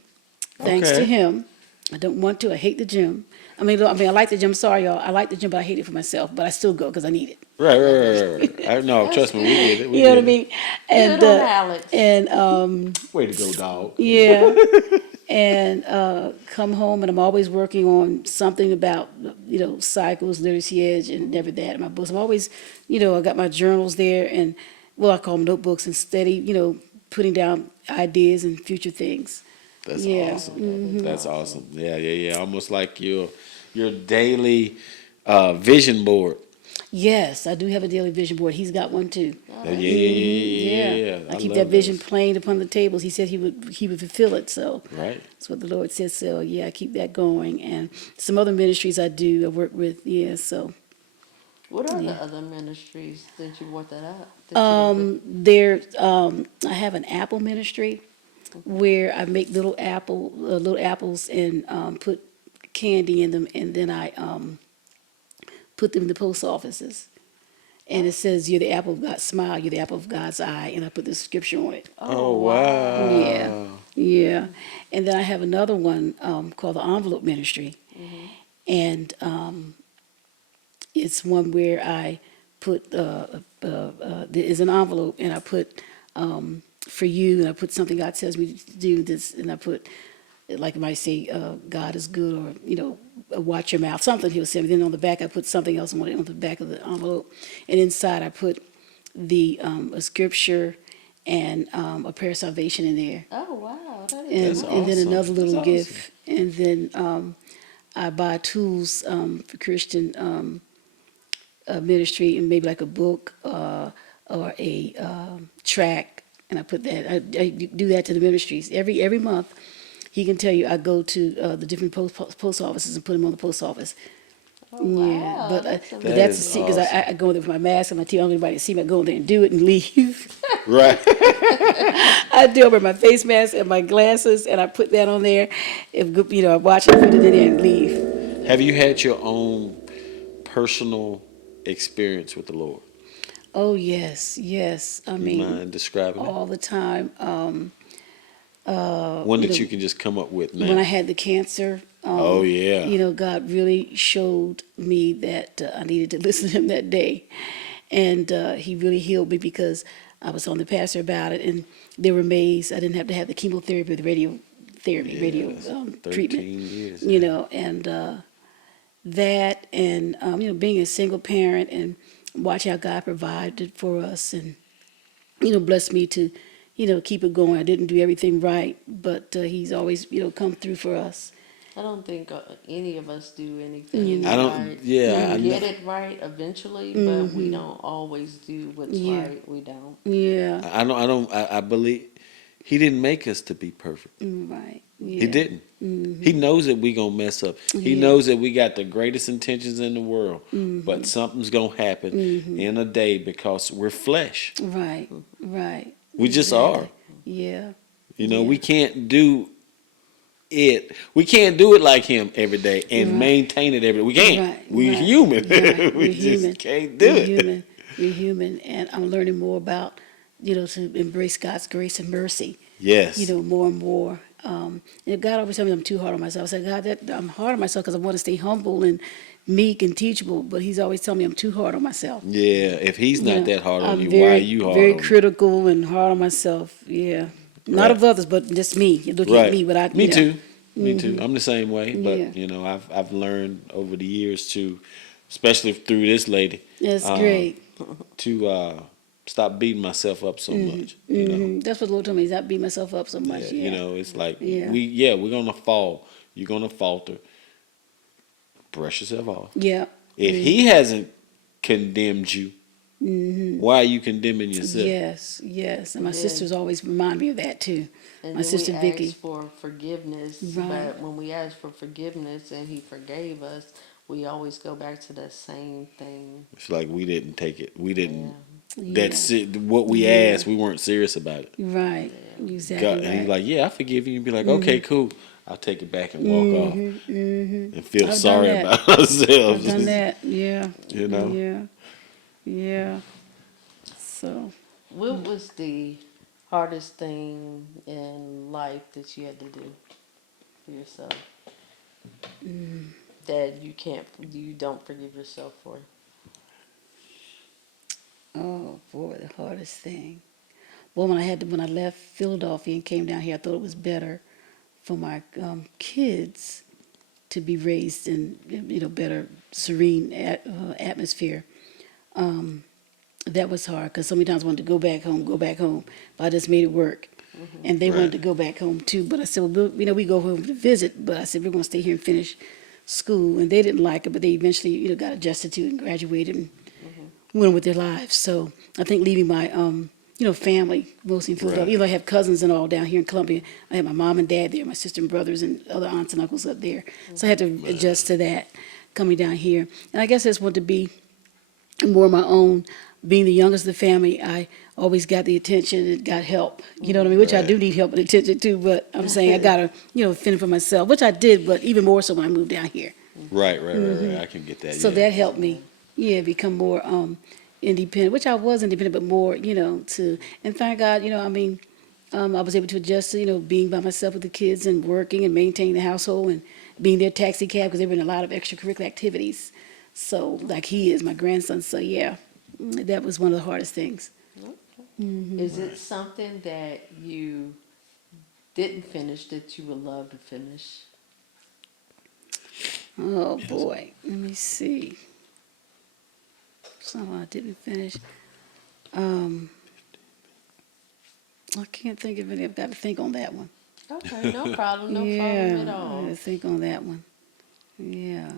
Thanks to Okay. him. I don't want to. I hate the gym. I like the gym. Sorry, y'all. I like the gym, but I hate it for myself. But I still go because I need it. Right. No, trust me, we get it. We You know what I get it. mean? And Good on Alex. Way to go, dog. yeah, and come home, and I'm always working on something about cycles, literacy edge, and never that in my books. I'm always, I got my journals there, and I call them notebooks, and steady, putting down ideas and future things. That's Yeah. awesome. That's awesome. Yeah. Almost like your daily vision board. Yes, I do have a daily vision board. He's got one too. Yeah. I keep love that vision those. plain upon the tables. He said he would fulfill it. So Right. that's what the Lord said. So yeah, I keep that going, and some other ministries I do. I work with. Yeah, so What are the other ministries that you work that out? That you work with? there. I have an apple ministry where I make little apples and put candy in them, and then I put them in the post offices. And it says, "You're the apple of God's smile. You're the apple of God's eye." And I put the scripture on it. Oh, wow. Yeah, yeah. And then I have another one called the Envelope Ministry, and it's one where I put there is an envelope, and I put for you, and I put something God tells me to do this, and I put like it might say God is good, or watch your mouth, something He'll say. Then on the back I put something else on the back of the envelope, and inside I put the a scripture and a prayer of salvation in there. Oh wow, that And, is That's and then awesome. another little That's gift. And then I buy tools for Christian ministry, and maybe like a book or a track. And I put that. I do that to the ministries every month. He can tell you I go to the different post offices and put them on the post office. Oh, wow. Yeah, but That's but that's a is secret because awesome. I go there with my mask and my teeth. I don't want anybody to see me. I go there and do it and leave. Right. I do it with my face mask and my glasses, and I put that on there. If I watch it, put it in there, and leave. Have you had your own personal experience with the Lord? Oh yes, yes. I You mean, mind describing it? all the time. One that you can just come up with now. When I had the cancer, Oh, yeah. God really showed me that I needed to listen to him that day. And he really healed me because I was on the pastor about it, and they were amazed I didn't have to have the chemotherapy, the radiotherapy, radio Yes, treatment. 13 years. And that, and being a single parent and watch how God provided for us, and blessed me to, keep it going. I didn't do everything right, but He's always, come through for us. I don't think any of us do anything I don't, right. yeah, I We know. get it right eventually, but we don't always do what's Yeah. right. We don't. Yeah, I believe he didn't make us to be perfect. right. Yeah. He didn't. He knows that we gonna mess up. He Yeah. knows that we got the greatest intentions in the world, but something's gonna happen in a day because we're flesh. Right, right. We just Exactly. are. Yeah. We can't do it. We can't do it like him every day and Right. maintain it every day. We can't. Right, We're right, human. right. We We're just human. can't do We're it. human. We're human, and I'm learning more about, to embrace God's grace and mercy. Yes. More and more. And God always tells me I'm too hard on myself. I said, God, I'm hard on myself because I want to stay humble and meek and teachable. But He's always telling me I'm too hard on myself. Yeah. If he's not that hard on I'm you, very, why are you hard very on him? critical and hard on myself. Yeah, not Right. of others, but just me. You look Right. at me, but I. Me too. Me too. I'm the same way. But Yeah. I've learned over the years to, especially through this lady, That's um, great. to stop beating myself up so much. You know. That's what the Lord told me. Is I beat myself up so much. Yeah, Yeah. it's like Yeah. we're gonna fall. You're gonna falter. Brush yourself off. Yeah. If he hasn't condemned you, why are you condemning yourself? Yes. Yes. And my Yeah. sisters always remind me of that too. And My then sister we Vicky. asked for forgiveness, Right. but when we ask for forgiveness and He forgave us, we always go back to that same thing. It's like we didn't take it. We didn't. Yeah. That's it. What we Yeah. asked, we weren't serious about it. Right. Exactly. God, right. and he's like, "Yeah, I forgive you." You'd be like, "Okay, cool. I'll take it back and walk off and feel I've done sorry that. about ourselves." I've done that. Yeah. You know? Yeah. Yeah. So. What was the hardest thing in life that you had to do for yourself? That you don't forgive yourself for? Oh boy, the hardest thing. Well, when I left Philadelphia and came down here, I thought it was better for my kids to be raised in better serene atmosphere. That was hard because so many times I wanted to go back home, but I just made it work. And they wanted Right. to go back home too, but I said, well, we go home to visit, but I said we're going to stay here and finish school, and they didn't like it, but they eventually got adjusted to it and graduated and went on with their lives. So I think leaving my family mostly in Philadelphia. Right. Even though I have cousins and all down here in Columbia, I have my mom and dad there, my sister and brothers and other aunts and uncles up there. So I had to adjust to that coming down here. And I guess I just wanted to be more my own. Being the youngest of the family, I always got the attention and got help. You know what I mean? Which I Right. do need help and attention too, but I'm saying I gotta, fend for myself, which I did, but even more so when I moved down here. Right. I can get that. So yeah. that helped me, become more independent, which I was independent, but more, and thank God, I was able to adjust to, being by myself with the kids and working and maintaining the household and being their taxi cab because they were in a lot of extracurricular activities. So, like he is, my grandson. So, yeah, that was one of the hardest things. Is it something that you didn't finish that you would love to finish? Oh, boy. Let me see. Something I didn't finish. I can't think of any. I've got to think on that one. Okay, no problem, no Yeah, problem at I all. gotta think on that one. Yeah.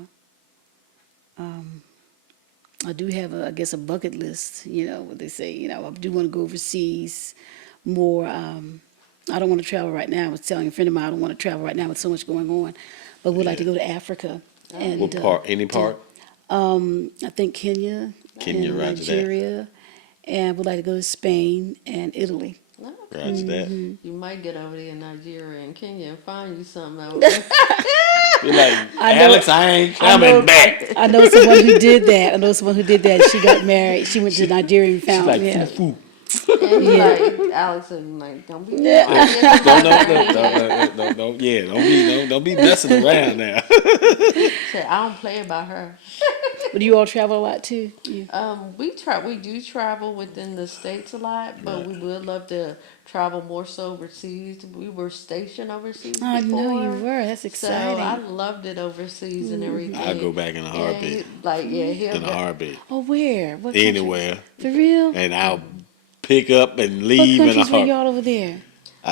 I do have, I guess, a bucket list, what they say, I do want to go overseas more. I don't want to travel right now. I was telling a friend of mine I don't want to travel right now with so much going on, but would like to go to Africa. And, What part? Any part? I think Kenya, Kenya, and roger that. Nigeria, and would like to go to Spain and Italy. Okay. Roger that. You might get over there in Nigeria and Kenya and find you something over there. You're like, I know- Alex, I ain't I know- coming back. I know someone who did that. She got married. She went to Nigeria and She's found, like, yeah. foo. And he Yeah. like Alex and like, don't be Yeah. Don't be messing around now. Said I don't play about her. But you all travel a lot too? You? We do travel within the states a lot, but Right. we would love to travel more so overseas. We were stationed overseas I know you before, were. That's so I exciting. loved it overseas and I'll everything. go back in a And heartbeat. he'll In a go. heartbeat. Oh, where? What country? Anywhere. For real? And I'll pick up and What leave in a countries were heartbeat. y'all over there?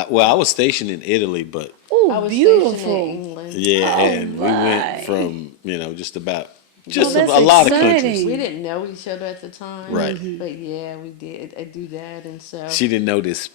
Well, I was stationed in Italy, but I Oh, was stationed in beautiful. England. yeah, Oh, and we went my. from, just about, Oh, just a that's lot of countries. We exciting. didn't know each other at the time, Right. but yeah, we did. I do that, and so She didn't know this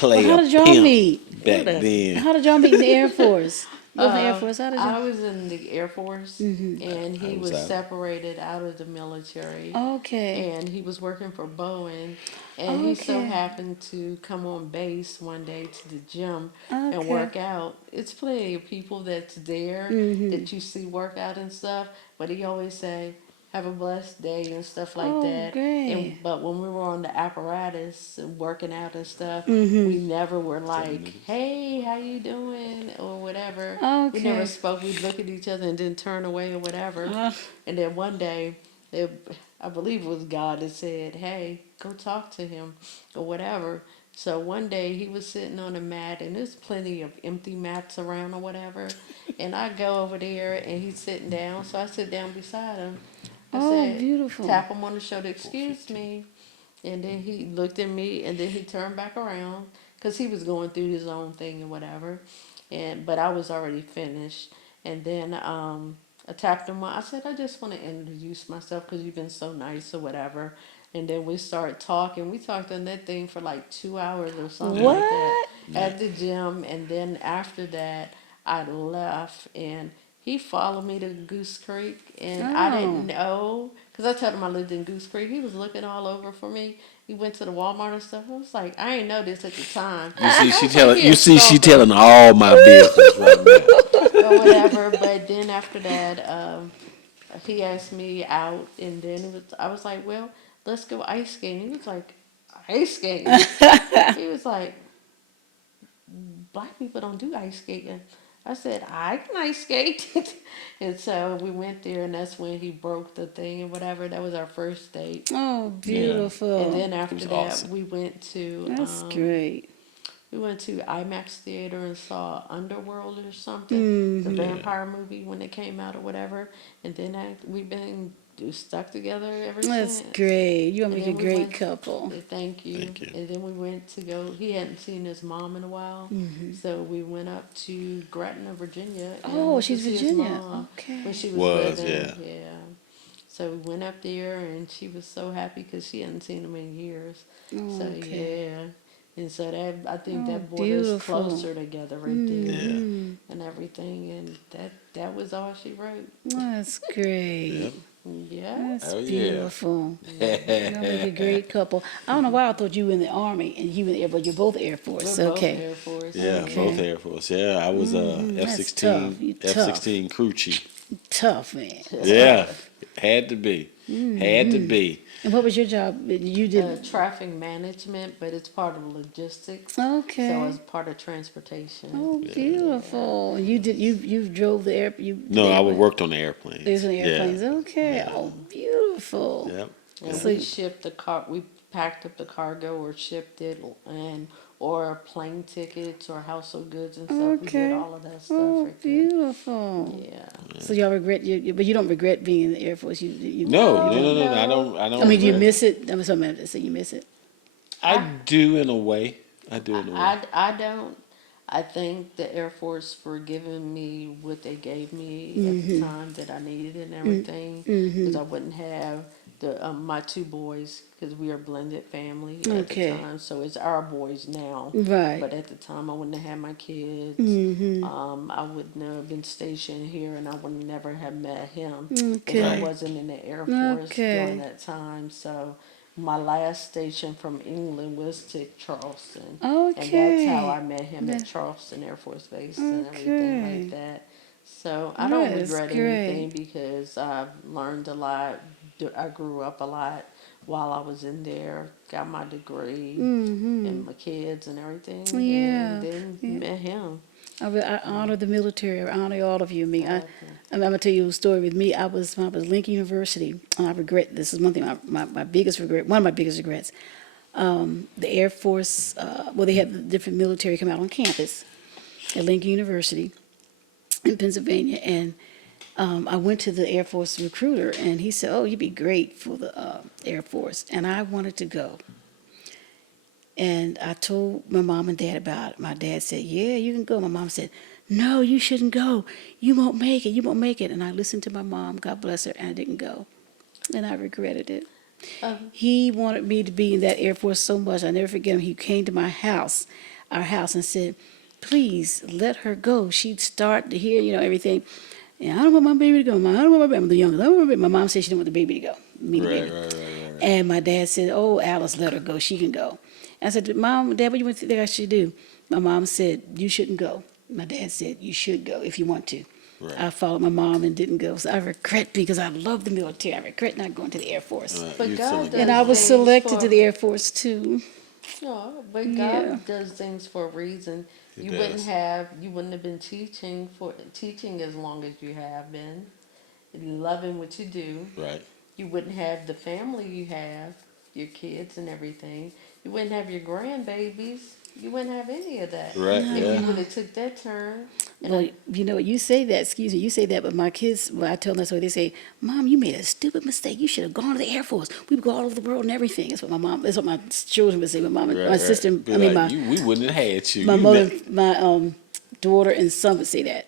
Well, how player did y'all pimp meet? back What a- then. How did y'all meet in the Air Force? Both in the Air Force. How did I y'all? was in the Air Force, and I he was was out. separated out of the military, Okay. and he was working for Boeing, and he so Okay. happened to come on base one day to the gym and Okay. work out. It's plenty of people that's there that you see work out and stuff, but he always say, "Have a blessed day" and stuff like Oh, that. great. And but when we were on the apparatus and working out and stuff, we never were like, "Hey, how you doing?" or whatever. We never Okay. spoke. We'd look at each other and then turn away or whatever. Uh, And then one day, it, I believe it was God that said, "Hey, go talk to him," or whatever. So one day he was sitting on a mat, and there's plenty of empty mats around or whatever. And I go over there, and he's sitting down. So I sit down beside him. I oh, said, beautiful. tap him on the shoulder, "Excuse me." And then he looked at me, and then he turned back around because he was going through his own thing and whatever. But I was already finished. And then I tapped him. I said, "I just want to introduce myself because you've been so nice or whatever." And then we started talking. We talked on that thing for like 2 hours or something Yeah. like that What? Yeah. at the gym. And then after that, I left, and he followed me to Goose Creek, and I Oh. didn't know because I told him I lived in Goose Creek. He was looking all over for me. He went to the Walmart and stuff. I was like, I ain't know this at the time. I was like, he a She stalker telling all my business right now. or whatever. But then after that, he asked me out, and then I was like, well, let's go ice skating. He was like, ice skating. He was like, black people don't do ice skating. I said, I can ice skate. And so we went there, and that's when he broke the thing and whatever. That was our first date. Oh, Yeah. And beautiful. then It after was that, awesome. That's great. we went to IMAX theater and saw Underworld or something, the Mm-hmm. Yeah. vampire movie when it came out or whatever. And then we've been stuck together ever That's since. great. You'll And make a then we great went. couple. Thank you. Thank you. And then we went to go. He hadn't seen his mom in a while, so we went up to Gretna, Virginia, and Oh, went to she's see his Virginia. mom when Okay. she Was, living. yeah. Yeah. So we went up there, and she was so happy because she hadn't seen him in years. Oh, So okay. yeah, and so that I think Oh, that brought us beautiful. closer together right there, Yeah. Mm-hmm. and everything. And that was all she wrote. That's great. Yep. Yeah. That's Oh yeah. beautiful. You'll make a great couple. I don't know why I thought you were in the Army and you in the Air, but you're both Air We're Force. both Okay. Air Force. Yeah, both Okay. Air Force. Yeah, I was F That's tough. You F tough. 16 crew chief. Tough, man. Yeah, Tough. had to be. Had to be. And what was your job? You did. Traffic management, but it's part of logistics. Okay. So it's part of transportation. Oh, beautiful. You did. You drove the air. You did No, the I airplane. worked on the airplanes. There's an airplanes. Yeah. Okay. Yeah. Oh, beautiful. Yep. And So- we shipped the car. We packed up the cargo or shipped it, and or plane tickets or household goods and stuff. We Okay. did all of that stuff Oh, right there. beautiful. Yeah. So y'all regret but you don't regret being in the Air Force. You No, you no, don't. no, no. I No. don't. I don't. I mean, do you regret. miss it? I'm sorry, to say you miss it. I do in a way. I do in a way. I don't. I thank the Air Force for giving me what they gave me at the time that I needed and everything, because I wouldn't have my two boys because we are a blended family at Okay. the time. So it's our boys now, Right. but at the time I wouldn't have had my kids. I wouldn't have been stationed here, and I would never have met him if I Okay. wasn't in the Air Force Okay. during that time. So my last station from England was to Charleston. And that's how I Okay. met him at That- Charleston Air Force Base and everything Okay. like that. So I don't That is regret great. anything because I've learned a lot. I grew up a lot while I was in there, got my degree and my kids and everything, and Yeah. then Yeah. met him. I honor the military. I honor all of you. Okay. I'm gonna tell you a story with me. When I was Lincoln University, and I regret this is one thing. My biggest regret, one of my biggest regrets. The Air Force, well, they had the different military come out on campus at Lincoln University in Pennsylvania, and I went to the Air Force recruiter, and he said, "Oh, you'd be great for the Air Force," and I wanted to go. And I told my mom and dad about it. My dad said, "Yeah, you can go." My mom said, "No, you shouldn't go. You won't make it. You won't make it." And I listened to my mom, God bless her, and I didn't go. And I regretted it. He wanted me to be in that Air Force so much. I never forget him. He came to my house, our house, and said, "Please let her go. She'd start to hear, everything." And I don't want my baby to go. I don't want my baby. I'm the youngest. I don't want my baby. My mom said she didn't want the baby to go. Me, the baby. Right. And my dad said, "Oh, Alice, let her go. She can go." I said, "Mom, Dad, what do you think I should do?" My mom said, "You shouldn't go." My dad said, "You should go if you want to." Right. I followed my mom and didn't go. So I regret because I love the military. I regret not going to the Air Force. But You God telling does me. And I was things selected for to the Air Force too. no, but Yeah. God does things for a reason. He You does. you wouldn't have been teaching as long as you have been, loving what you do. Right. You wouldn't have the family you have, your kids and everything. You wouldn't have your grandbabies. You wouldn't have any of that. Right. If Yeah. you would have took that turn. And Well, you say that, excuse me, you say that, but my kids, I tell them that, so they say, "Mom, you made a stupid mistake. You should have gone to the Air Force. We would go all over the world and everything." That's what my children would say. My sister, Be I mean, like, we wouldn't have had you. my You mother, met. my daughter and son would say that.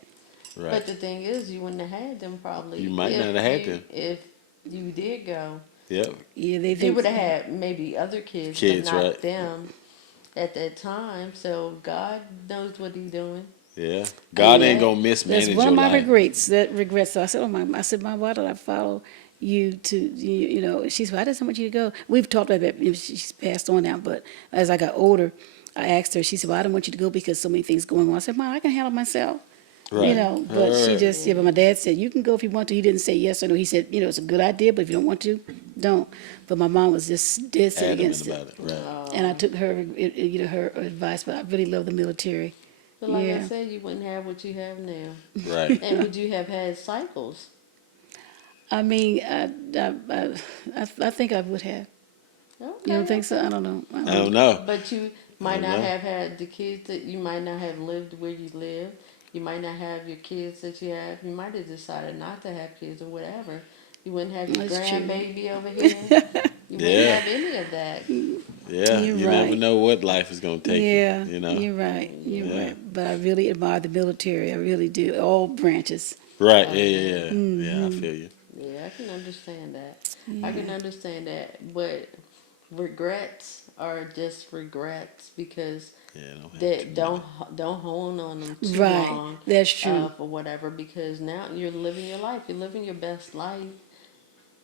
Right. but the thing is, you wouldn't have had them probably. You might if not have had you, them. if you did go. Yep. Yeah, they You think. would have had maybe other kids, Kids, but not right. them at that time. So God knows what He's doing. Yeah. God ain't Yeah. gonna mismanage That's one your of my life. regrets. So I said, I said, "Mom, why did I follow you to, she said, "I just want you to go." We've talked about that. She's passed on now, but as I got older, I asked her, she said, "Well, I don't want you to go because so many things going on." I said, "Mom, I can handle myself." Right. But she Right. just, yeah, but my dad said, "You can go if you want to." He didn't say yes or no. He said, "It's a good idea, but if you don't want to, don't." But my mom was just dead set Adamant against about it. it. Right. And I took her advice, but I really love the military. But like I Yeah. said, you wouldn't have what you have now. Right. And would you have had cycles? I mean, I think I would have. Okay. You don't think so? I don't know. I don't know. But you might I don't not know. have had the kids that you might not have lived where you live. You might not have your kids that you have. You might have decided not to have kids or whatever. You wouldn't have your That's true. grandbaby over here. You wouldn't Yeah. have any of that. Yeah. You're You never right. know what life is gonna take Yeah, you. You know. you're right. You're Yeah. right. But I really admire the military. I really do. All branches. Right. Yeah. Yeah. Mm-hmm. Yeah. I feel you. Yeah, I can understand that. I can understand that. But regrets are just regrets because Yeah. Don't have that too many. don't hold on them too Right. long. That's true. For whatever, because now you're living your life. You're living your best life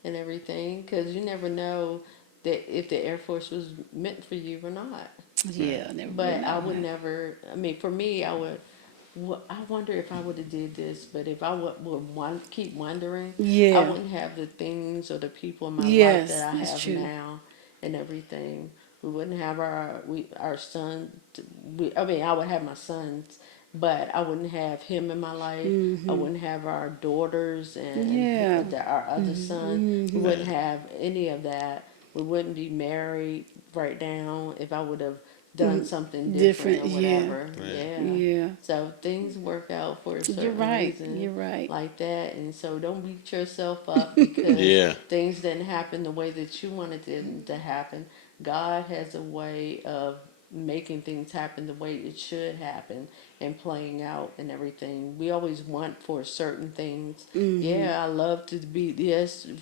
and everything. Because you never know that if the Air Force was meant for you or not. Yeah, never. But I would never. I mean, for me, I would. I wonder if I would have did this, but if I would keep wondering, I Yeah. wouldn't have the things or the people in my life Yes, that I that's have true. now and everything. We wouldn't have our son. I mean, I would have my sons, but I wouldn't have him in my life. I wouldn't have our daughters and Yeah. our other son. We wouldn't have any of that. We wouldn't be married right now if I would have done something different or Different, yeah. whatever. Right. Yeah. Yeah. So things work out for a certain You're right. reason. You're right. Like that, and so don't beat yourself up because Yeah. things didn't happen the way that you wanted them to happen. God has a way of making things happen the way it should happen and playing out and everything. We always want for certain things. Yeah, I love to be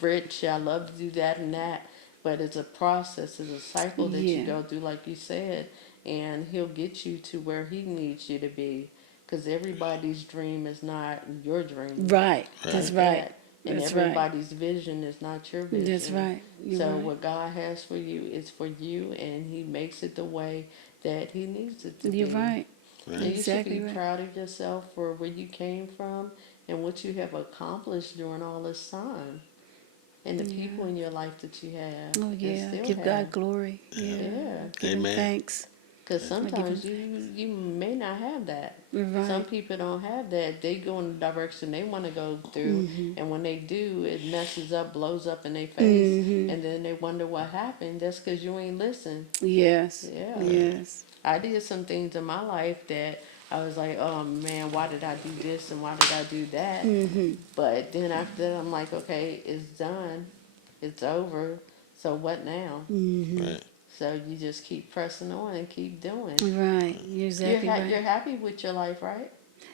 rich. I love to do that and that. But it's a process, it's a cycle that you Yeah. go through, like you said, and He'll get you to where He needs you to be. Because everybody's dream is not your dream. Right. That's Like right. that. And That's right. everybody's vision is not your vision. That's right. You're So right. what God has for you is for you, and He makes it the way that He needs it to You're be. right. And you Exactly should be right. proud of yourself for where you came from and what you have accomplished during all this time. and the people in your life that you have. Oh, and yeah. still Give have. God glory. Yeah. Yeah. Give him Amen. thanks. Because give sometimes you may not have that. Right. Some people don't have that. They go in the direction they want to go through, and when they do, it messes up, blows up in their face, and then they wonder what happened. That's because you ain't listen. Yes. Yeah. Yes. I did some things in my life that I was like, oh man, why did I do this and why did I do that? But then after that, I'm like, okay, it's done, it's over. So what now? Right. So you just keep pressing on and keep doing. Right. You're exactly right. You're happy with your life, right?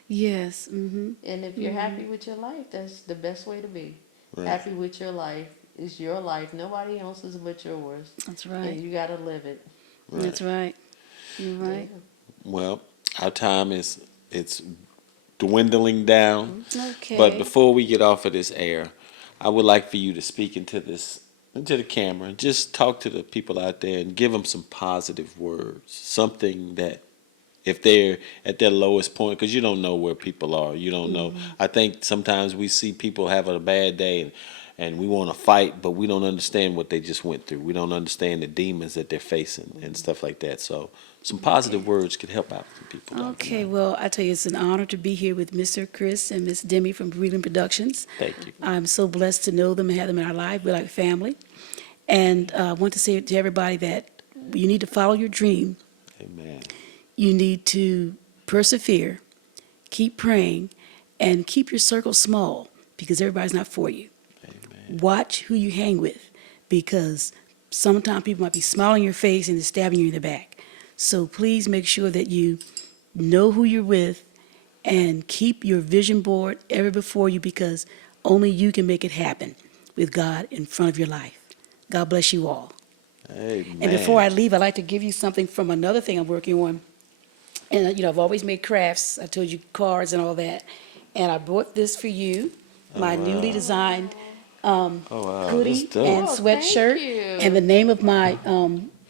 Yes. And if you're happy with your life, that's the best way to be. Right. Happy with your life is your life. Nobody else's but yours. That's And right. you gotta live it. That's right. You're right. Well, our time is it's dwindling down. Okay. But before we get off of this air, I would like for you to speak into the camera, and just talk to the people out there and give them some positive words, something that if they're at their lowest point, because you don't know where people are, you don't know. I think sometimes we see people having a bad day and we want to fight, but we don't understand what they just went through. We don't understand the demons that they're facing and stuff like that. So some positive words could help out some people. Okay, well, I tell you, it's an honor to be here with Mr. Chris and Miss Demi from Breland Productions. Thank you. I'm so blessed to know them and have them in our life. We're like family. And I want to say to everybody that you need to follow your dream. Amen. You need to persevere, keep praying, and keep your circle small because everybody's not for you. Amen. Watch who you hang with because sometimes people might be smiling in your face and stabbing you in the back. So please make sure that you know who you're with and keep your vision board ever before you because only you can make it happen with God in front of your life. God bless you all. Amen. And before I leave, I'd like to give you something from another thing I'm working on. And, I've always made crafts. I told you cards and all that. And I brought this for you, my newly designed hoodie that's dope. and Oh, sweatshirt. thank you. And the name of my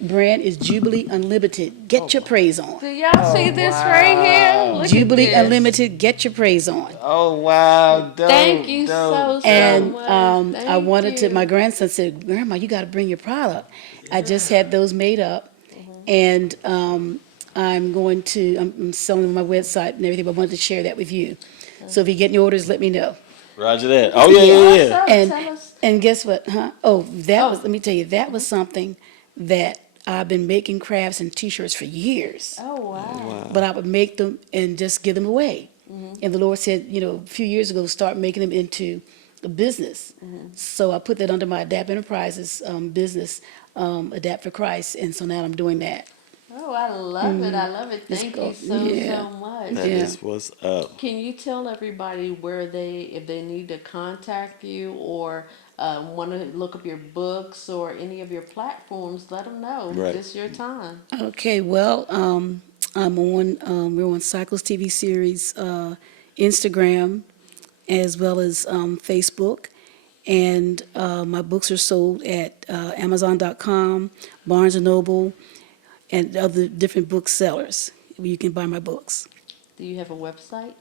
brand is Jubilee Unlimited. Get your praise on. Do y'all see this right here? Look Jubilee at this. Unlimited, get your praise on. Oh, wow. Dope, Thank you dope, so And much. I Thank wanted to, you. my grandson said, Grandma, you got to bring your product. I just had those made up. And I'm going to, I'm selling them on my website and everything, but I wanted to share that with you. So if you get any orders, let me know. Roger that. Oh, yeah. Also, And, tell us. and guess what, huh? Oh, let me tell you, that was something that I've been making crafts and T-shirts for years. Oh, wow. But I would make them and just give them away. And the Lord said, a few years ago, start making them into a business. So I put that under my Adapt Enterprises business, Adapt for Christ, and so now I'm doing that. Oh, I love it. I love it. Thank you so much. That is what's up. Can you tell everybody where if they need to contact you or want to look up your books or any of your platforms, let them know. Right. This is your time. Okay, well, we're on Cycles TV series, Instagram, as well as Facebook. And my books are sold at Amazon.com, Barnes & Noble, and other different booksellers where you can buy my books. Do you have a website?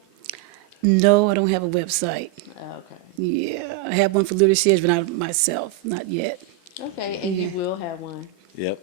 No, I don't have a website. Okay. Yeah, I have one for Literacy Edge, but not myself, not yet. Okay, and you will have one. Yep.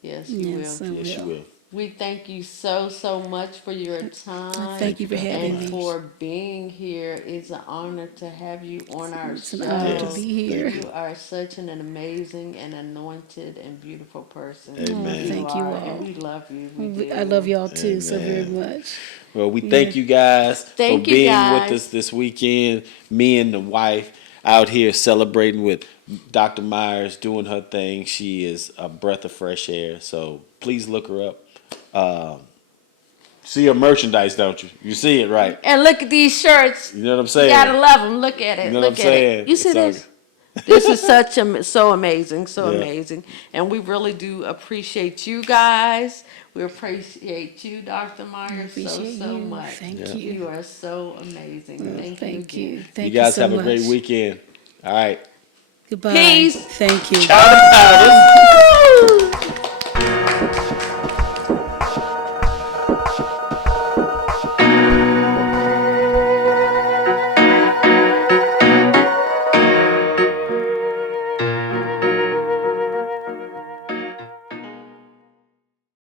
Yes, you Yes, will. I Yes, you will. We thank you so much for your time. Thank you for having and me. for being here. It's an honor to have you on our It's show. an honor to Yes, be here. You are such an amazing and anointed and beautiful person. Amen. Thank you are, all. And we love you. We do. I love y'all too so very Amen. much. Well, we thank you guys Thank for you, being guys. with us this weekend. Me and the wife out here celebrating with Dr. Myers doing her thing. She is a breath of fresh air. So please look her up. See her merchandise, don't you? You see it, right? And look at these shirts. You know what I'm You saying? gotta love them. Look at it. You know look what I'm at saying? it. You see It's all this? This is so amazing, Yeah. amazing. And we really do appreciate you guys. We appreciate you, Dr. Myers, Appreciate so you. much. Thank Yeah. you. You are so amazing. Thank you Thank you. again. Thank You guys so have a much. great weekend. All right. Goodbye. Peace. Thank you. Shout 'em out.